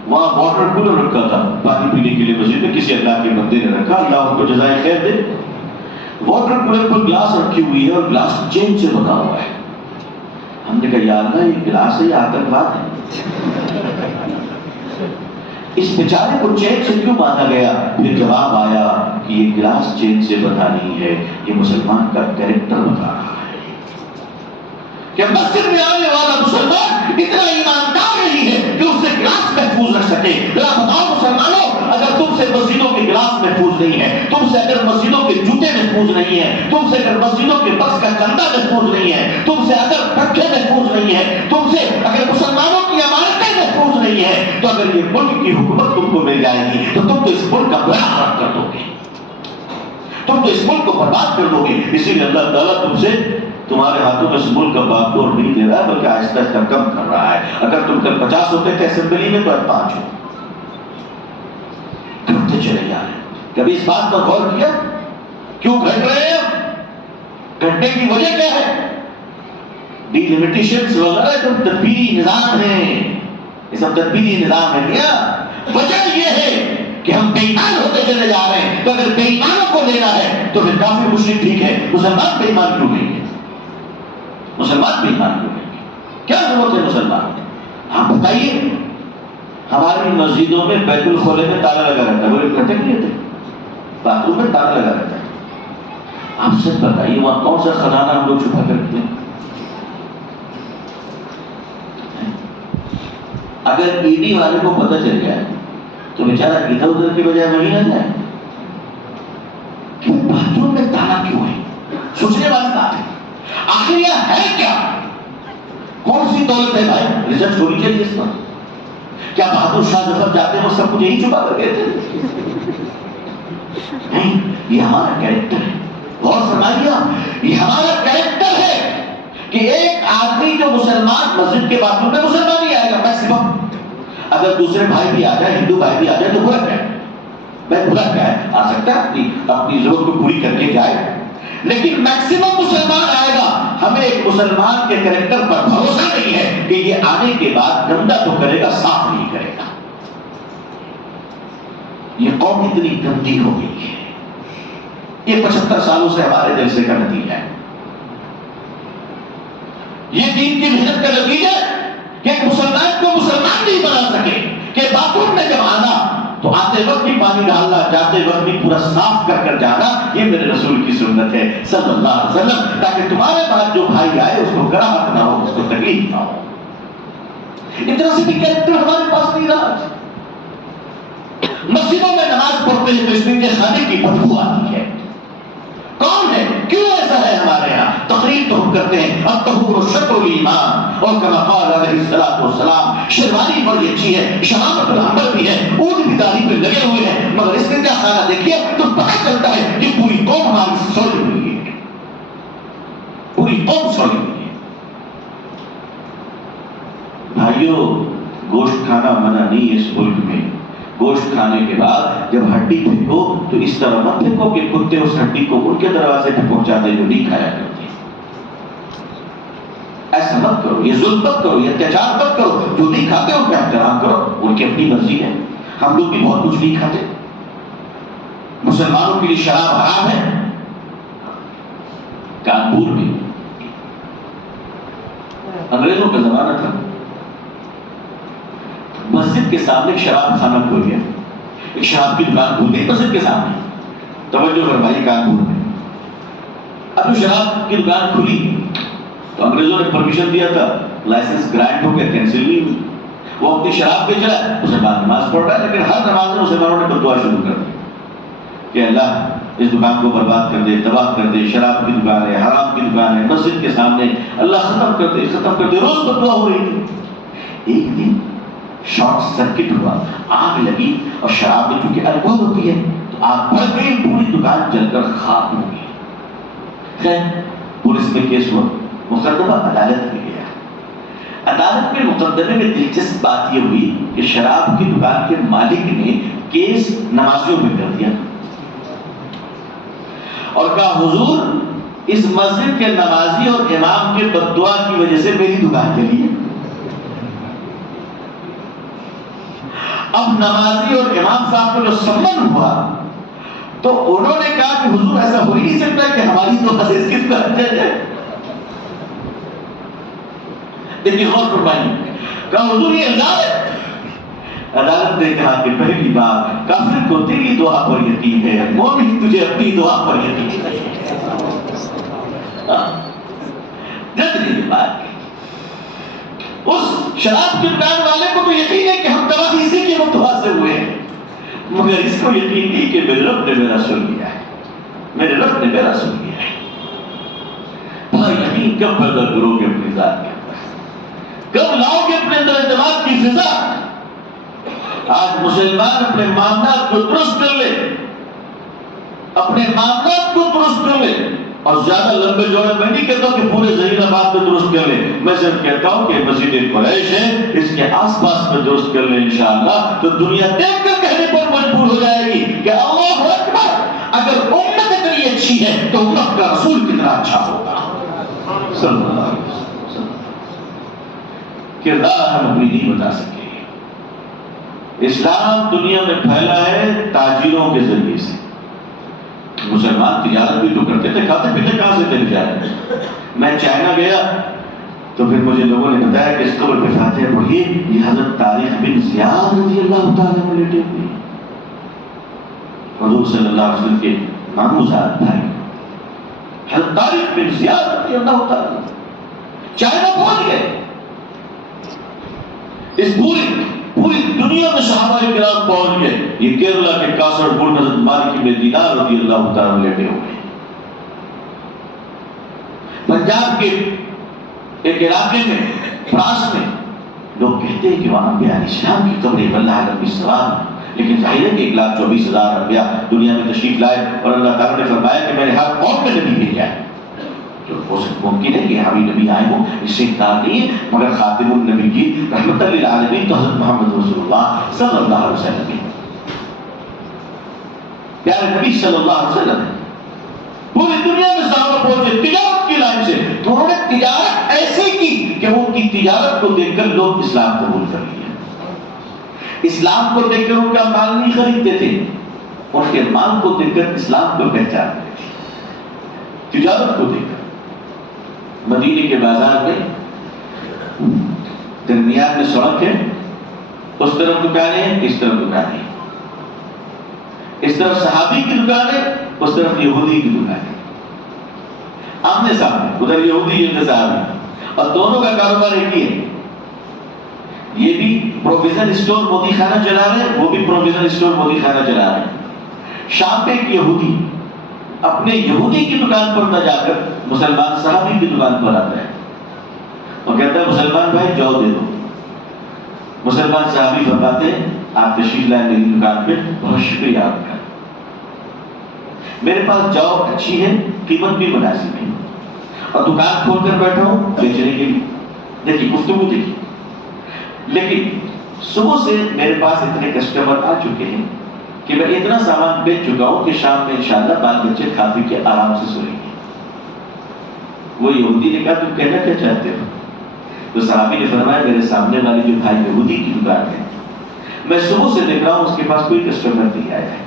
وہاں واٹر کولر رکھا تھا پانی پینے کے لیے مسجد میں، کسی اللہ کے بندے نے رکھا، اللہ ان کو جزائے خیر دے. واٹر کولر پر گلاس رکھی ہوئی ہے اور گلاس چین سے بنا ہوا ہے. ہم نے کہا یا اللہ یہ گلاس ہے یا آتنکواد ہے؟ اس بیچارے کو چین سے کیوں باندھا گیا؟ پھر جواب آیا کہ یہ گلاس چین سے بندھا نہیں ہے، یہ مسلمان کا کیریکٹر بتا رہا ہے کہ مسجد میں آنے والا مسلمان اتنا ایماندار نہیں ہے کہ اس سے گلاس محفوظ رکھ سکے. ذرا بتاؤ مسلمانوں، اگر تم سے مسجدوں کے گلاس محفوظ نہیں ہے، تم سے اگر مسجدوں کے جوتے محفوظ نہیں ہے، تم سے اگر مسجدوں کے بکس کا کندھا محفوظ نہیں ہے، تم سے اگر پٹھے محفوظ نہیں ہے، تم سے اگر مسلمانوں کی عمارتیں محفوظ نہیں ہے، تو اگر یہ ملک کی حکومت تم کو مل جائے گی تو تم تو اس ملک کا بڑا خراب کر دو گے، تم تو اس ملک کو برباد کر دو گے. اسی لیے اللہ تعالیٰ تم سے تمہارے ہاتھوں میں اس ملک کا باغدور نہیں دے رہا ہے بلکہ آہستہ آہستہ کم کر رہا ہے. اگر تم کل 50 ہوتے تھے اسمبلی میں تو اب 5 ہو، گھٹتے چلے جا رہے ہیں. کبھی اس بات پر غور کیا کیوں گھٹ رہے ہیں؟ گھٹنے کی وجہ کیا ہے؟ ڈی لمیٹیشنز وغیرہ جو تدبیری نظام ہے، یہ سب تدبیری نظام ہے. کیا وجہ یہ ہے کہ ہم بے ایمان ہوتے چلے جا رہے ہیں. تو اگر بے ایمانوں کو لینا ہے تو پھر کافی مشرک ٹھیک ہے، مسلمان بے ایمان کیوں نہیں ہے؟ مسلمان بے ایمان کیوں نہیں ہے؟ کیا ضرورت ہے مسلمان؟ آپ بتائیے، ہماری مسجدوں میں بیت الخلا میں تالا لگا رہتا ہے، وہ کھٹک نہیں ہوتے، باتھ روم میں تالا لگا رہتا ہے. آپ سچ بتائیے وہاں کون سا خزانہ ہم لوگ چھپا کر رکھتے ہیں؟ اگر ای ڈی والے کو پتہ چل جائے تو بیچارہ ادھر ادھر کی بجائے وہیں نہ جائے. کیوں باتھ روم میں تالا کیوں ہے؟ سوچنے والی بات ہے. آخر یہ ہے کیا؟ کون سی دولت ہے بھائی؟ ریسرچ ہونی چاہیے اس پر. کیا بہادر شاہ ظفر جاتے وہ سب کچھ یہی چھپا کر گئے تھے؟ نہیں، یہ ہمارا کیریکٹر ہے. غور فرمائیے، یہ ہمارا کیریکٹر ہے کہ ایک آدمی جو مسلمان مسجد کے باتھ روم میں مسلمان ہی آئے گا میکسیمم. اگر دوسرے بھائی بھی آ جائے، ہندو بھائی بھی آ جائے تو برا کیا ہے؟ بھائی برا کیا ہے؟ آ سکتا ہے اپنی ضرورت کو پوری کر کے جائے، لیکن میکسیمم مسلمان آئے گا. ہمیں ایک مسلمان کے کریکٹر پر بھروسہ نہیں ہے کہ یہ آنے کے بعد گندا تو کرے گا، صاف نہیں کرے گا. یہ قوم اتنی گندی ہو گئی ہے. یہ 75 سالوں سے ہمارے جلسے کا نتیجہ ہے. یہ دین کی محنت کا نتیجہ ہے کہ ایک مسلمان کو مسلمان نہیں بنا سکے کہ باتھ روم میں جب آنا تو آتے وقت بھی پانی ڈالنا، جاتے وقت بھی پورا صاف کر کر جانا، یہ میرے رسول کی سنت ہے صلی اللہ علیہ وسلم، تاکہ تمہارے پاس جو بھائی آئے اس کو گراہٹ نہ ہو، اس کو تکلیف نہ ہو۔ اتنا سے بھی کیریکٹر ہمارے پاس نہیں رہا۔ مسجدوں میں نماز پڑھتے ہیں تو اس میں خانے کی بدبو آتی ہے۔ کون ہے؟ کیوں ایسا ہے ہمارے یہاں؟ تقریر تو ہم کرتے ہیں الطہور شطر الایمان، اور کما قال علیہ الصلوۃ والسلام، شیروانی بڑی اچھی ہے، شمامت العنبر بھی ہے، اونٹ بھی داڑھی پہ لگے ہوئے ہیں، مگر اس میں کیا خانہ دیکھیے تو پتہ چلتا ہے کہ پوری قوم ہماری سوئی ہوئی ہے، پوری قوم سوئی ہوئی ہے۔ بھائیو، گوشت کھانا منع نہیں ہے اس ملک میں۔ گوشت کھانے کے بعد جب ہڈی پھینکو تو اس طرح مت پھینکو کہ کتے اس ہڈی کو ان کے دروازے پہ پہنچا دے جو نہیں کھایا کرتے۔ ایسا مت کرو، یہ ظلم مت کرو، یہ اتیاچار مت کرو۔ جو نہیں کھاتے ان کا احترام کرو، ان کی اپنی مرضی ہے۔ ہم لوگ بھی بہت کچھ نہیں کھاتے۔ مسلمانوں کے لیے شراب حرام ہے۔ کانپور میں انگریزوں کا زمانہ تھا، مسجد کے سامنے ایک شراب خانہ کھول گیا، ایک شراب کی دکان کھول گئی مسجد کے سامنے۔ توجہ فرمائیے، کانپور میں اب شراب کی دکان کھلی تو انگریزوں نے پرمیشن دیا تھا، لائسنس گرانٹ ہو گیا، کینسل نہیں ہوئی۔ وہ اپنی شراب بیچ رہا ہے، مسلمان نماز پڑھ رہا ہے، لیکن ہر نماز میں مسلمانوں نے بد دعا شروع کر دی کہ اللہ اس دکان کو برباد کر دے، تباہ کر دے، شراب کی دکان ہے، حرام کی دکان ہے، مسجد کے سامنے، اللہ ختم کر دے، ختم کر دے۔ روز بد دعا ہو رہی تھی۔ ایک دن شارٹ سرکٹ ہوا، آگ لگی، اور شراب میں چونکہ الکوہل ہوتی ہے تو آگ بڑھ گئی، پوری دکان جل کر خاک ہو گئی۔ خیر پولیس میں کیس ہوا، مقدمہ عدالت میں گیا۔ عدالت میں مقدمے میں دلچسپ بات یہ ہوئی کہ شراب کی دکان کے مالک نے کیس نمازیوں میں کر دیا اور کہا حضور اس مسجد کے نمازی اور امام کے بد دعا کی وجہ سے میری دکان چلی ہے۔ اب نمازی اور امام صاحب کو جو سمن ہوا تو انہوں نے کہا کہ حضور ایسا ہو ہی نہیں سکتا کہ ہماری تو حدیث کس کو ہٹ جائے۔ دیکھیے غور فرمائیے، کہا حضور یہ الزام ہے۔ عدالت نے کہا کہ پہلی بات کافر کو تیری دعا پر یقین ہے، مومن تجھے اپنی دعا پر یقین ہے۔ جتنی بات اس شراب کی دکان والے کو تو یقین ہے کہ ہم تباہ اسی کی دعا سے ہوئے ہیں، مگر اس کو یقین نہیں کہ میرے رب نے میرا سن لیا ہے، میرے رب نے میرا سن لیا ہے۔ بھائی یقین کب پیدا کرو گے اپنی ذات کے اندر؟ کب لاؤ گے اپنے اندر اعتماد کی فضا؟ آج مسلمان اپنے معاملات کو درست کر لے، اپنے معاملات کو درست کر لے، اور زیادہ لمبے جوڑے میں نہیں کہتا ہوں کہ پورے ذہین آباد میں درست کر لے، میں صرف کہتا ہوں کہ مسجد قریش ہے، اس کے آس پاس میں درست کر لے انشاءاللہ، تو دنیا دیکھ کر کہنے پر مجبور ہو جائے گی کہ اللہ اکبر، اگر امت اتنی اچھی ہے تو امت کا رسول کتنا اچھا ہوگا صلی اللہ علیہ وسلم۔ کردار ہم اپنی نہیں بتا سکے۔ اسلام دنیا میں پھیلا ہے تاجروں کے ذریعے سے۔ مسلمان تجارت بھی تو کرتے تھے، کھاتے پیتے کہاں سے تھے بیچارے۔ میں چائنا گیا تو پھر مجھے لوگوں نے بتایا کہ اس قبر پہ فاتحہ پڑھیے، یہ حضرت طارق بن زیاد رضی اللہ تعالیٰ عنہ لیٹے ہوئے حضور صلی اللہ علیہ وسلم کے ماموزاد بھائی حضرت طارق بن زیاد رضی اللہ تعالیٰ عنہ چائنا پہنچ گئے۔ اس پوری دنیا میں صحابہ کرام پہنچ گئے۔ یہ کیرلا کے کاسر پور حضرت مالک بن دینار رضی اللہ تعالیٰ عنہ لیٹے ہوئے۔ پنجاب کے ایک علاقے میں فراس میں لوگ کہتے ہیں کہ وہاں انبیاء علیہ السلام کی قبر اللہ علیہ السلام، لیکن ظاہر ہے کہ 1,24,000 انبیاء دنیا میں تشریف لائے اور اللہ تعالیٰ نے فرمایا کہ میں نے ہر قوم میں نبی بھیجا ہے۔ تو ہو سکتا ممکن ہے کہ ہمیں نبی آئے ہوں، اس سے انکار نہیں ہے، مگر خاتم النبی کی رحمت للعالمین تو حضرت محمد رسول اللہ صلی اللہ علیہ وسلم ہے۔ پیارے نبی صلی اللہ علیہ وسلم پوری دنیا میں صحابہ پہنچے تجارت کی لائن سے، تو انہوں نے تجارت ایسی کی کہ وہ ان کی تجارت کو دیکھ کر لوگ اسلام قبول کر لیا۔ اسلام کو دیکھ کر ان کا مال نہیں خریدتے تھے، ان کے مال کو دیکھ کر اسلام کو پہچانتے تھے۔ تجارت کو دیکھ کر مدینے کے بازار میں درمیان میں سڑک ہے، اس طرف دکانیں ہیں، اس طرف دکانیں ہیں، اس طرف صحابی کی دکان ہے، اس طرف یہودی کی دکان ہے، آمنے سامنے، ادھر یہودی ادھر صحابی، اور دونوں کا کاروبار ایک ہی ہے. یہ بھی پروویژن اسٹور مودی خانہ چلا رہے ہیں، وہ بھی پروویژن اسٹور مودی خانہ چلا رہے ہیں. شام پہ ایک یہودی اپنے یہودی کی دکان پر نہ جا کر مسلمان صحابی کی دکان پر آتا ہے اور کہتا ہے مسلمان بھائی جو دے دو. مسلمان صحابی فرماتے ہیں آپ تشریف لائیں میری دکان پہ، بہت شکریہ آپ کا، میرے پاس جو اچھی ہے، قیمت بھی مناسب ہے، اور دکان کھول کر بیٹھا ہوں بیچنے کے لیے. دیکھیے گفتگو دیکھیے. لیکن صبح سے میرے پاس اتنے کسٹمر آ چکے ہیں کہ میں اتنا سامان بیچ چکا ہوں کہ شام میں انشاءاللہ بال بچے کھا پی کے آرام سے سوئیں گے. وہ یہودی نے کہا تم کہنا کیا چاہتے ہو؟ تو صحابی نے فرمایا میرے سامنے والی جو بھائی یہودی کی دکان ہے، میں صبح سے دیکھ رہا ہوں اس کے پاس کوئی کسٹمر نہیں آیا ہے،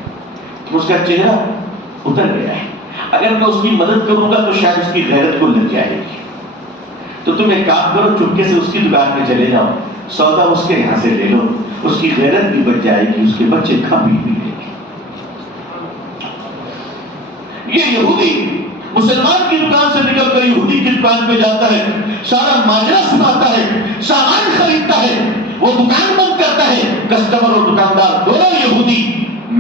اس کا چہرہ اتر گیا ہے، اگر میں اس کی مدد کروں گا تو شاید اس کی غیرت کو لگ جائے گی. تو تم ایک کام کرو، چپکے سے اس کی دکان میں چلے جاؤ، سودا اس کے یہاں سے لے لو، اس کی غیرت بھی بچ جائے گی، اس کے بچے کھا پی بھی لیں گے. یہ یہودی مسلمان کی دکان سے نکل کر یہودی کی دکان پہ جاتا ہے، سارا ماجرا سناتا ہے، سامان خریدتا ہے، وہ دکان بند کرتا ہے. کسٹمر اور دکاندار دونوں یہودی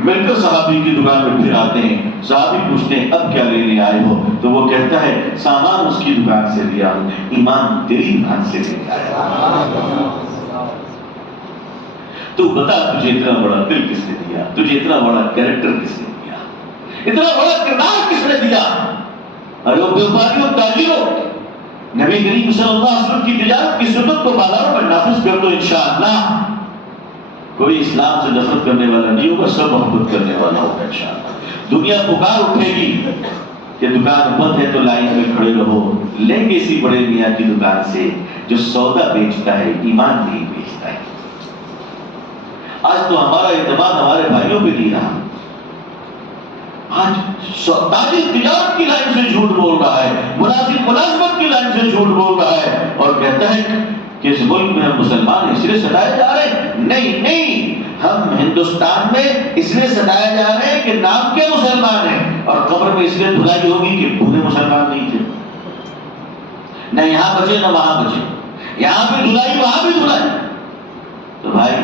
مل کر صحابی کی دکان میں پھر آتے ہیں. صحابی پوچھتے ہیں اب کیا لینے آئے ہو؟ تو وہ کہتا ہے سامان اس کی دکان سے لیا ہوں، ایمان تیری دکان سے لے آیا. تو بتا تجھے اتنا بڑا دل کس نے دیا، تجھے اتنا بڑا کیریکٹر کس نے دیا، اتنا بڑا کردار کس نے دیا؟ ارے بیوپاریوں تاجروں، نبی کریم صلی اللہ علیہ وسلم کی تجارت کی سنت کو بازاروں میں نافذ کر دو، انشاءاللہ کوئی اسلام سے نفرت کرنے والا نہیں ہوگا، سب محبت کرنے والا ہوگا انشاءاللہ. دنیا پکار اٹھے گی کہ دکان بند ہے تو لائن میں کھڑے رہو، لیں گے اسی بڑے میاں کی دکان سے جو سودا بیچتا ہے، ایمان نہیں بیچتا ہے. آج تو ہمارا اعتماد ہمارے بھائیوں پہ نہیں رہا. آج تاجر تجارت کی لائن سے جھوٹ بول رہا ہے، ملازم ملازمت کی لائن سے جھوٹ بول رہا ہے اور کہتا ہے کہ اس ملک میں ہم مسلمان اس لیے ستائے جا رہے ہیں. نہیں، ہم ہندوستان میں اس لیے ستائے جا رہے ہیں کہ نام کے مسلمان ہیں، اور قبر میں اس لیے دھلائی ہوگی کہ پورے مسلمان نہیں تھے. نہ یہاں بچے نہ وہاں بچے، یہاں بھی دھلائی وہاں بھی دھلائی. تو بھائی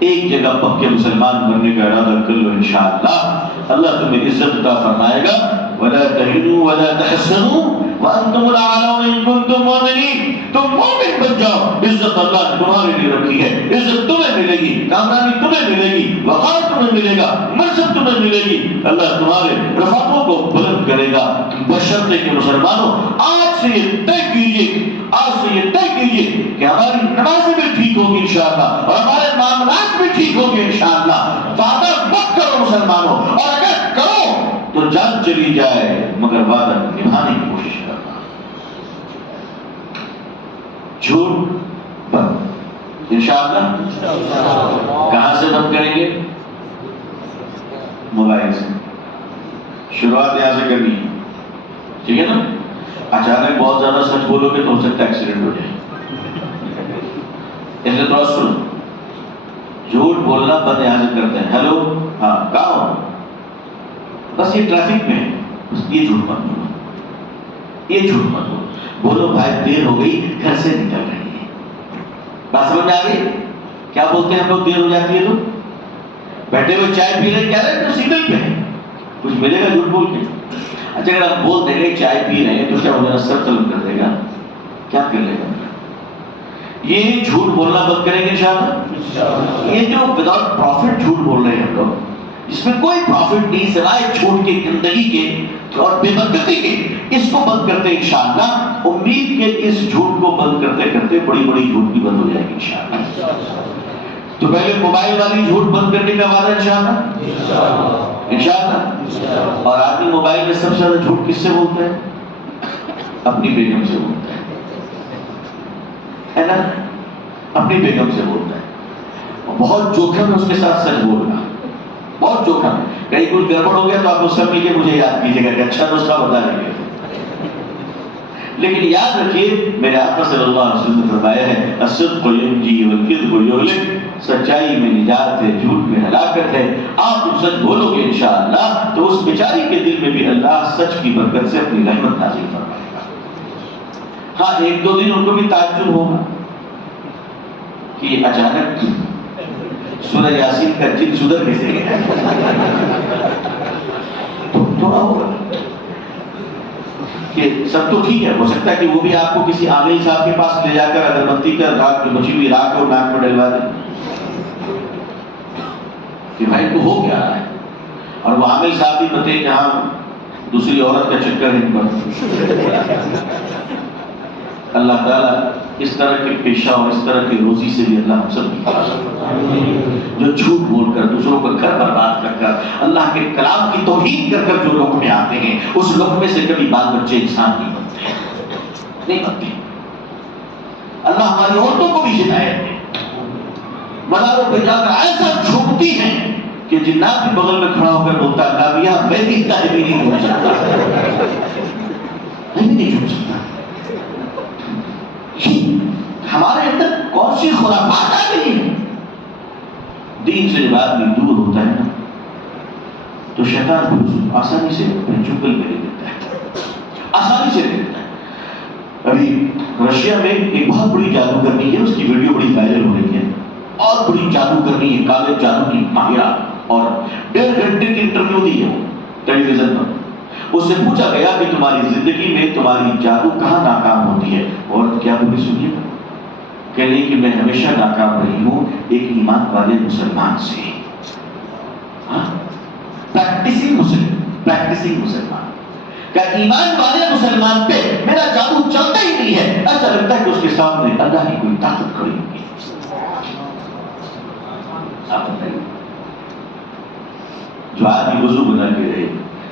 ایک جگہ پکے مسلمان بننے کا ارادہ کر لو، انشاءاللہ اللہ تمہیں عزت عطا فرمائے گا. وَلَا تَهِنُوا وَلَا تَحْزَنُوا وَأَنْتُمُ الْأَعْلَوْنَ إِن كُنتُم مُؤْمِنِينَ. تم مومن بن جاؤ، عزت اللہ نے تمہارے لیے رکھی ہے، عزت تمہیں ملے گی، کامرانی تمہیں ملے گی، وقار تمہیں ملے گا، منصب تمہیں ملے گی. اللہ تمہارے رفعتوں کو بلند کرے گا. بشرطے کہ مسلمانوں آج سے یہ طے کیجیے، آج سے یہ طے کیجیے کہ ہماری نمازیں بھی ٹھیک ہوگی انشاءاللہ، اور ہمارے معاملات بھی ٹھیک ہوگی انشاءاللہ. وعدہ مت کرو مسلمانوں، اور اگر کرو تو جان چلی جائے مگر وعدہ نبھانے کی کوشش کرنا. جھوٹ بند انشاءاللہ. کہاں سے بند کریں گے؟ موبائل سے. شروعات یہاں سے کرنی ہے، ٹھیک ہے نا؟ اچانک بہت زیادہ سچ بولو گے تو ہو سکتا ہے ایکسیڈنٹ ہو جائے. اس لیے تھوڑا سنو، جھوٹ بولنا بند یہاں سے کرتے ہیں. ہیلو، ہاں کہاں ہو؟ بس یہ ٹریفک میں ہے، بس یہ جھوٹ مت بولو، یہ جھوٹ مت بولو. بولو بھائی دیر ہو گئی، گھر سے نکل رہی ہے. بات سمجھ میں آ گئی؟ کیا بولتے ہیں ہم لوگ دیر ہو جاتی ہے تو بیٹھے ہوئے چائے پی رہے، کیا رہے تو سگنل پہ ہے، کچھ ملے گا جھوٹ بول کے. اچھا اگر آپ بول دیں گے چائے پی رہے ہیں تو کیا ہو جائے؟ سر طلب کر دے گا، کیا کر لے گا؟ یہ جھوٹ بولنا بند کریں گے انشاءاللہ. یہ جو وداؤٹ پروفٹ جھوٹ بول رہے ہیں ہم لوگ، اس میں کوئی پروفٹ نہیں سوائے جھوٹ کے، گندگی کے اور بے برکتی کے، اس کو بند کرتے انشاءاللہ. امید کہ اس جھوٹ کو بند کرتے کرتے بڑی بڑی جھوٹ بھی بند ہو جائے گی انشاءاللہ. تو پہلے موبائل والی جھوٹ بند کرنے کا وعدہ انشاءاللہ. اور آدمی موبائل میں سب سے زیادہ جھوٹ کس سے بولتا ہے؟ اپنی بیگم سے بولتا ہے نا؟ اپنی بیگم سے بولتا ہے. بہت جوخم ہے اس کے ساتھ سچ بولنا، بہت جوخم ہے. کہیں کچھ گڑبڑ ہو گیا تو آپ اس سب مل کے مجھے یاد کیجیے گا کہ اچھا نسخہ بتا دیں گے. لیکن یاد رکھیے میرے آقا صلی اللہ علیہ وسلم نے فرمایا ہے الصدق ینجی والکذب یہلک. سچائی میں نجات ہے، جھوٹ میں ہلاکت ہے. آپ جب سچ بولو گے انشاءاللہ تو اس بیچاری کے دل میں بھی اللہ سچ کی برکت سے اپنی رحمت نازل فرمائے گا. ہاں ایک دو دن ان کو بھی تعجب ہوگا کہ اچانک سورہ یاسین کا جن سدھر کیسے گیا تو تھوڑا ہوگا کہ سب تو ٹھیک ہے، ہو سکتا ہے کہ وہ بھی آپ کو کسی عامل صاحب کے پاس لے جا کر اگربتی کا راک جو بچی ہوئی راک اور ناک میں ڈلوا دے کہ بھائی کو ہو کیا رہا ہے، اور وہ عامل صاحب بھی بتے کہ ہاں دوسری عورت کا چکر ہے ان پر. اللہ تعالیٰ اس طرح کے پیشہ اور اس طرح کی روزی سے بھی اللہ ہم سب کی حفاظت. جو جھوٹ بول کر دوسروں کا گھر برباد کر کر اللہ کے کلام کی توہین کر کر جو لقمے آتے ہیں اس لقمے سے کبھی بال بچے انسان نہیں بنتے، نہیں بنتے. اللہ ہماری عورتوں کو بھی ہدایت دے. مزاروں پہ جا کر ایسا جھوٹتی ہیں کہ جنات کے بغل میں کھڑا ہو کر بولتا ہے کابیہ میں بھی اتنا بھی نہیں جھوٹ سکتا، میں بھی نہیں جھوٹ سکتا. ہمارے اندر کون سی خرافات آ گئی ہیں. دین سے جب آدمی دور ہوتا ہے نا تو شیطان بھی آسانی سے چکل میں لے لیتا ہے، آسانی سے لے لیتا ہے. ابھی رشیا میں ایک بہت بڑی جادوگرنی ہے، اس کی ویڈیو بڑی وائرل ہو رہی ہے، اور بڑی جادوگرنی ہے، کالے جادو کی ماہرہ، اور 1.5 گھنٹے کی انٹرویو دی ہے ٹیلی ویژن پر. اس سے پوچھا گیا کہ تمہاری زندگی میں تمہاری جادو کہاں ناکام ہوتی ہے، اور کیا تمہیں سنیے کہہ رہی کہ میں ہمیشہ ناکام رہی ہوں ایک ایمان والے مسلمان سے. پریکٹسنگ مسلمان کہ ایمان والے مسلمان پہ میرا جادو چلتا ہی نہیں ہے، ایسا لگتا ہے کہ اس کے سامنے اللہ کی کوئی طاقت کھڑی ہوگی. آپ بتائیے، جو آدمی وضو بنا کے رہے،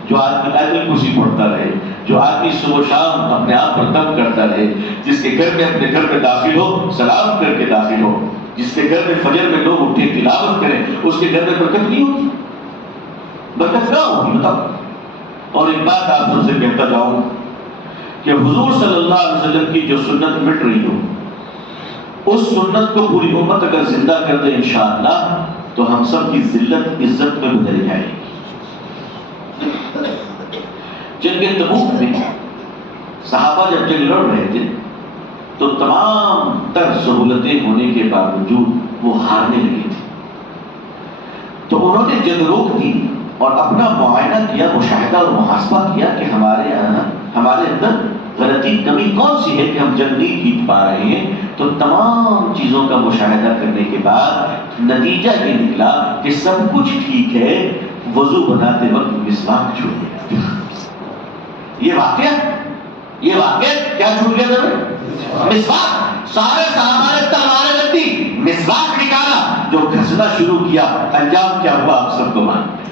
جو آدمی آیت الکرسی پڑھتا رہے، جو آدمی صبح و شام اپنے آپ پر دم کرتا رہے، جس کے گھر میں اپنے گھر میں داخل ہو سلام کر کے داخل ہو، جس کے گھر میں فجر میں لوگ اٹھے تلاوت کریں، اس کے گھر میں برکت نہیں ہوتی. برکت کیا ہوگی بتاؤ. اور ایک بات آپ سب سے کہتا جاؤں کہ حضور صلی اللہ علیہ وسلم کی جو سنت مٹ رہی ہو، اس سنت کو پوری امت اگر زندہ کر دے انشاءاللہ تو ہم سب کی ذلت عزت میں بدل جائے گی. جنگ تبوک میں صحابہ جب جنگ لڑ رہے تھے تو تمام تر سہولتیں ہونے کے باوجود وہ ہارنے لگے تھے. تو انہوں نے جنگ روک دی اور اپنا معائنہ کیا، مشاہدہ اور محاسبہ کیا کہ ہمارے اندر غلطی کمی کون سی ہے کہ ہم جنگ نہیں جیت پا رہے ہیں. تو تمام چیزوں کا مشاہدہ کرنے کے بعد نتیجہ یہ نکلا کہ سب کچھ ٹھیک ہے، وضو بناتے وقت مسواک چھوٹ گیا. یہ واقعہ کیا چھوٹ گیا تھا؟ مسواک. سارے صحابہ نے تلواریں رکھ دی، مسواک نکالا، جو گھسنا شروع کیا انجام کیا ہوا آپ سب کو مانتے ہیں،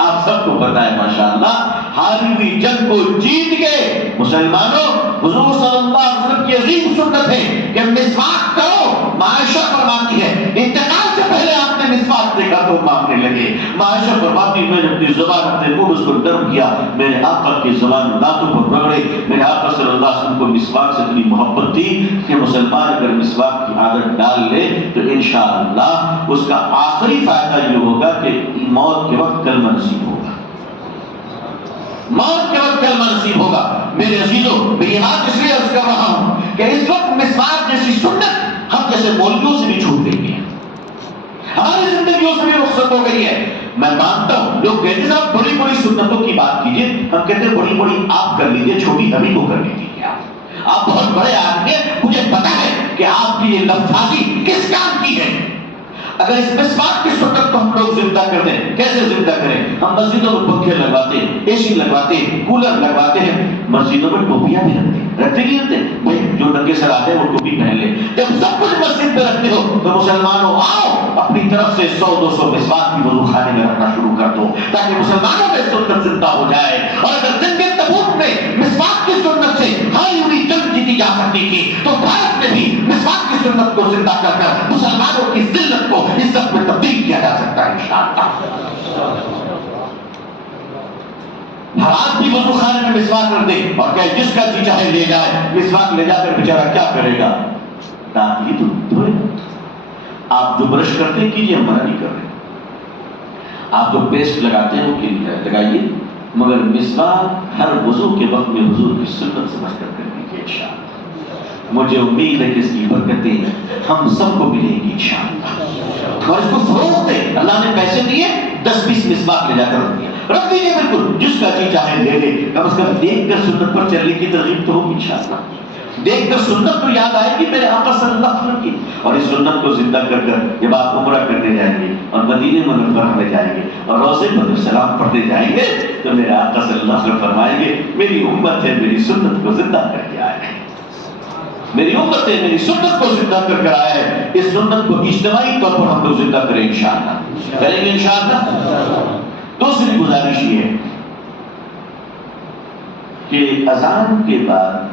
آپ سب کو پتا ہے ماشاءاللہ. ہاری ہوئی جنگ کو جیت کے مسلمانوں، حضور صلی اللہ علیہ وسلم کی عظیم سنت ہے کہ مسواک کرو. معائشہ فرماتی ہے انتقال سے پہلے آپ نے مسواک دیکھا تو مانگنے لگے. معائشہ فرماتی میں نے اپنی زبان اپنے منہ اس کو نرم کیا، میرے آقا کی زبان دانتوں پر رگڑے. میرے آقا صلی اللہ علیہ وسلم کو مسواک سے اتنی محبت تھی کہ مسلمان اگر مسواک کی عادت ڈال لے تو انشاءاللہ اس کا آخری فائدہ یہ ہوگا کہ موت کے وقت کلمہ نصیب ہوگا. موت کے وقت کلمہ نصیب ہوگا. میرے عزیزوں، میں یہ بات اس لیے عرض کر رہا ہوں کہ اس وقت مسواک جیسی سنت ہم جیسے مولویوں سے بھی چھوٹ گئی ہے، ہماری زندگیوں سے بھی رخصت ہو گئی ہے. میں مانتا ہوں لوگ کہتے ہیں صاحب بڑی بڑی سنتوں کی بات کیجئے، ہم کہتے ہیں بڑی بڑی آپ کر لیجئے، چھوٹی ابھی کو کرنے دیجئے. آپ بہت بڑے آدمی ہیں، مجھے پتا ہے کہ آپ کی یہ لفظازی کس کام کی ہے. اگر اس مسواک کی سنت کو ہم لوگ زندہ کر دیں، کیسے زندہ کریں؟ ہم مسجدوں میں پنکھے لگواتے ہیں، اے سی لگواتے ہیں، کولر لگواتے ہیں، مسجدوں میں ٹوپیاں بھی رکھتے نہیں رکھتے بھائی جو ننگے سر آتے ہیں وہ ٹوپی پہن لیں. جب سب کچھ مسجد میں رکھتے ہو تو مسلمانوں آؤ اپنی طرف سے 100-200 مسواک بھی وضو خانے میں رکھنا شروع کر دو تاکہ مسلمانوں میں سنت زندہ ہو جائے. اور اگر جنگ تبوک میں مسواک کی سنت سے ہاری ہوئی جنگ جیتی جا سکتی تھی تو بھارت میں بھی مسواک کی سنت کو زندہ کر کر مسلمانوں کی ذلت کو عزت میں تبدیل کیا جا سکتا ہے انشاءاللہ. ہر آدمی وضو خانے میں مسواک رکھ دے اور کہ جس کا جی چاہے لے جائے. مسواک لے جا کر بیچارہ کیا کرے گا؟ دانت ہی تو دھوئے. آپ جو برش کرتے ہیں کیجیے، ہم منع نہیں کر رہے. آپ جو پیسٹ لگاتے ہیں وہ لگائیے، مگر مسواک ہر وضو کے وقت میں حضور کی سنت سمجھ کر دیجیے انشاءاللہ. مجھے امید ہے کہ اس کی برکتیں ہم سب کو ملیں گی انشاءاللہ. اور اس کو فروغ دیں. اللہ نے پیسے دیے، 10-20 مسواک لے جا کر رکھ دیجیے. بالکل جس کا جی چاہے لے لے، کم از کم دیکھ کر سنت پر چلنے کی ترغیب تو ہوگی انشاءاللہ. دیکھ کر سنت کو یاد آئے گی میرے آقا صلی اللہ علیہ وسلم کی، اور اس سنت کو زندہ کر کر جب آپ عمرہ کرنے جائیں گے اور مدینے منورہ میں جائیں گے اور روضے پر سلام پڑھنے جائیں گے تو میرے آقا صلی اللہ علیہ وسلم فرمائیں گے میری امت ہے میری سنت کو زندہ کر کے آئے ہیں. میری امت ہے میری سنت کو زندہ کر کر آئے ہیں. اس سنت کو اجتماعی طور پر ہم لوگ زندہ کریں انشاءاللہ. کریں گے انشاءاللہ. دوسری گزارش یہ ہے کہ اذان کے بعد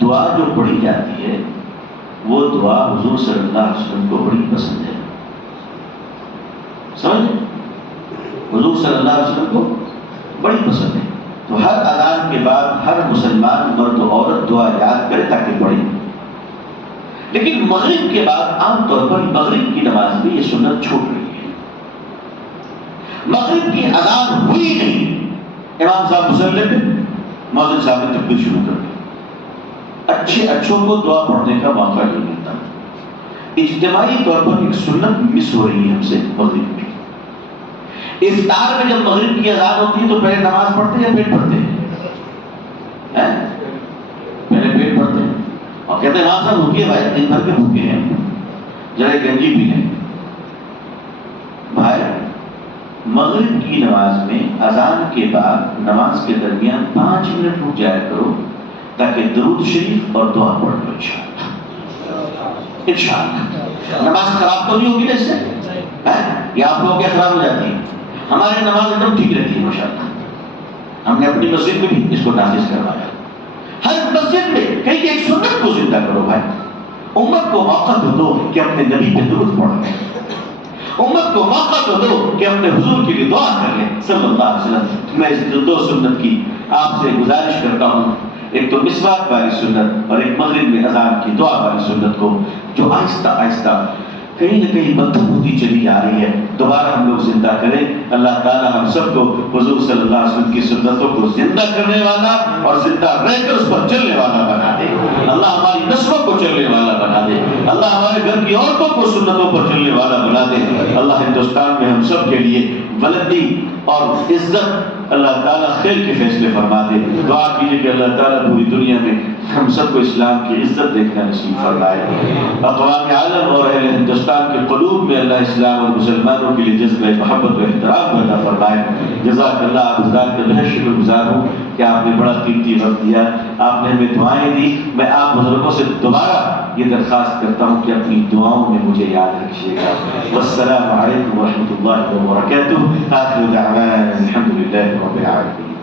دعا جو پڑھی جاتی ہے وہ دعا حضور صلی اللہ علیہ وسلم کو بڑی پسند ہے. سمجھ؟ حضور صلی اللہ علیہ وسلم کو بڑی پسند ہے. تو ہر اذان کے بعد ہر مسلمان مرد و عورت دعا یاد کرے تاکہ پڑھے. لیکن مغرب کے بعد عام طور پر مغرب کی نماز میں یہ سنت چھوٹ رہی ہے. مغرب کی اذان ہوئی نہیں، امام صاحب مسلے پہ مؤذن صاحب نے تکبیر شروع کر دی. اچھوں کو دعا پڑھنے کا موقع نہیں ملتا. اجتماعی طور پر ایک سنت مس ہو رہی ہے ہم سے مغرب کی. افطار میں جب مغرب کی اذان ہوتی ہے تو پہلے نماز پڑھتے ہیں یا پیٹ بھرتے ہیں؟ پہلے پیٹ بھرتے ہیں اور کہتے ہیں ہاں صاحب رکیے بھائی، دن بھر کے بھوکے ہیں، ذرا گنجی پی لیں. بھائی مغرب کی نماز میں اذان کے بعد نماز کے درمیان 5 منٹ رک جایا کرو تاکہ درود شریف اور دعا پڑھ لو انشاءاللہ. انشاءاللہ نماز خراب تو نہیں ہوگی نا اس سے؟ یا آپ لوگوں کے خراب ہو جاتی ہے؟ ہماری نماز ایک دم ٹھیک رہتی ہے ماشاءاللہ. ہم نے اپنی مسجد میں بھی اس کو نافذ کروایا. ہر مسجد میں کہیں ایک سنت کو زندہ کرو بھائی. امت کو موقع تو دو کہ اپنے نبی پہ درود پڑھ لیں. امت کو موقع تو دو کہ اپنے حضور کے لیے دعا کر لیں صلی اللہ علیہ وسلم. میں اس 2 سنت کی آپ سے گزارش کرتا ہوں، ایک تو مسواک والی سنت اور ایک مغرب میں اذان کی دعا والی سنت کو جو آہستہ آہستہ کہیں نہ کہیں مدھم ہوتی چلی جا رہی ہے، دوبارہ ہم لوگ زندہ کریں. اللہ تعالی ہم سب کو حضور صلی اللہ علیہ وسلم کی سنتوں کو زندہ کرنے والا اور زندہ رہ کر اس پر چلنے والا بنا دے. اللہ ہماری نسلوں کو چلنے والا بنا دے. اللہ ہمارے گھر کی عورتوں کو سنتوں پر چلنے والا بنا دے. اللہ ہندوستان میں ہم سب کے لیے بلندی اور عزت اللہ تعالیٰ خیر کے فیصلے فرما دے. دعا کیجیے کہ اللہ تعالیٰ پوری دنیا میں ہم سب کو اسلام کی عزت دیکھنا نصیب فرمائے. اقوام عالم اور اہل ہندوستان کے قلوب میں اللہ اسلام اور مسلمانوں کے لیے جذبہ محبت و احترام پیدا فرمائے. جزاک اللہ. آپ حضرات کا بہت شکر گزار ہوں کہ آپ نے بڑا قیمتی وقت دیا، آپ نے ہمیں دعائیں دی. میں آپ بزرگوں سے دوبارہ یہ درخواست کرتا ہوں کہ اپنی دعاؤں میں مجھے یاد رکھیے گا. والسلام علیکم ورحمۃ اللہ وبرکاتہ. آخر دعوانا الحمد للہ رب العالمین.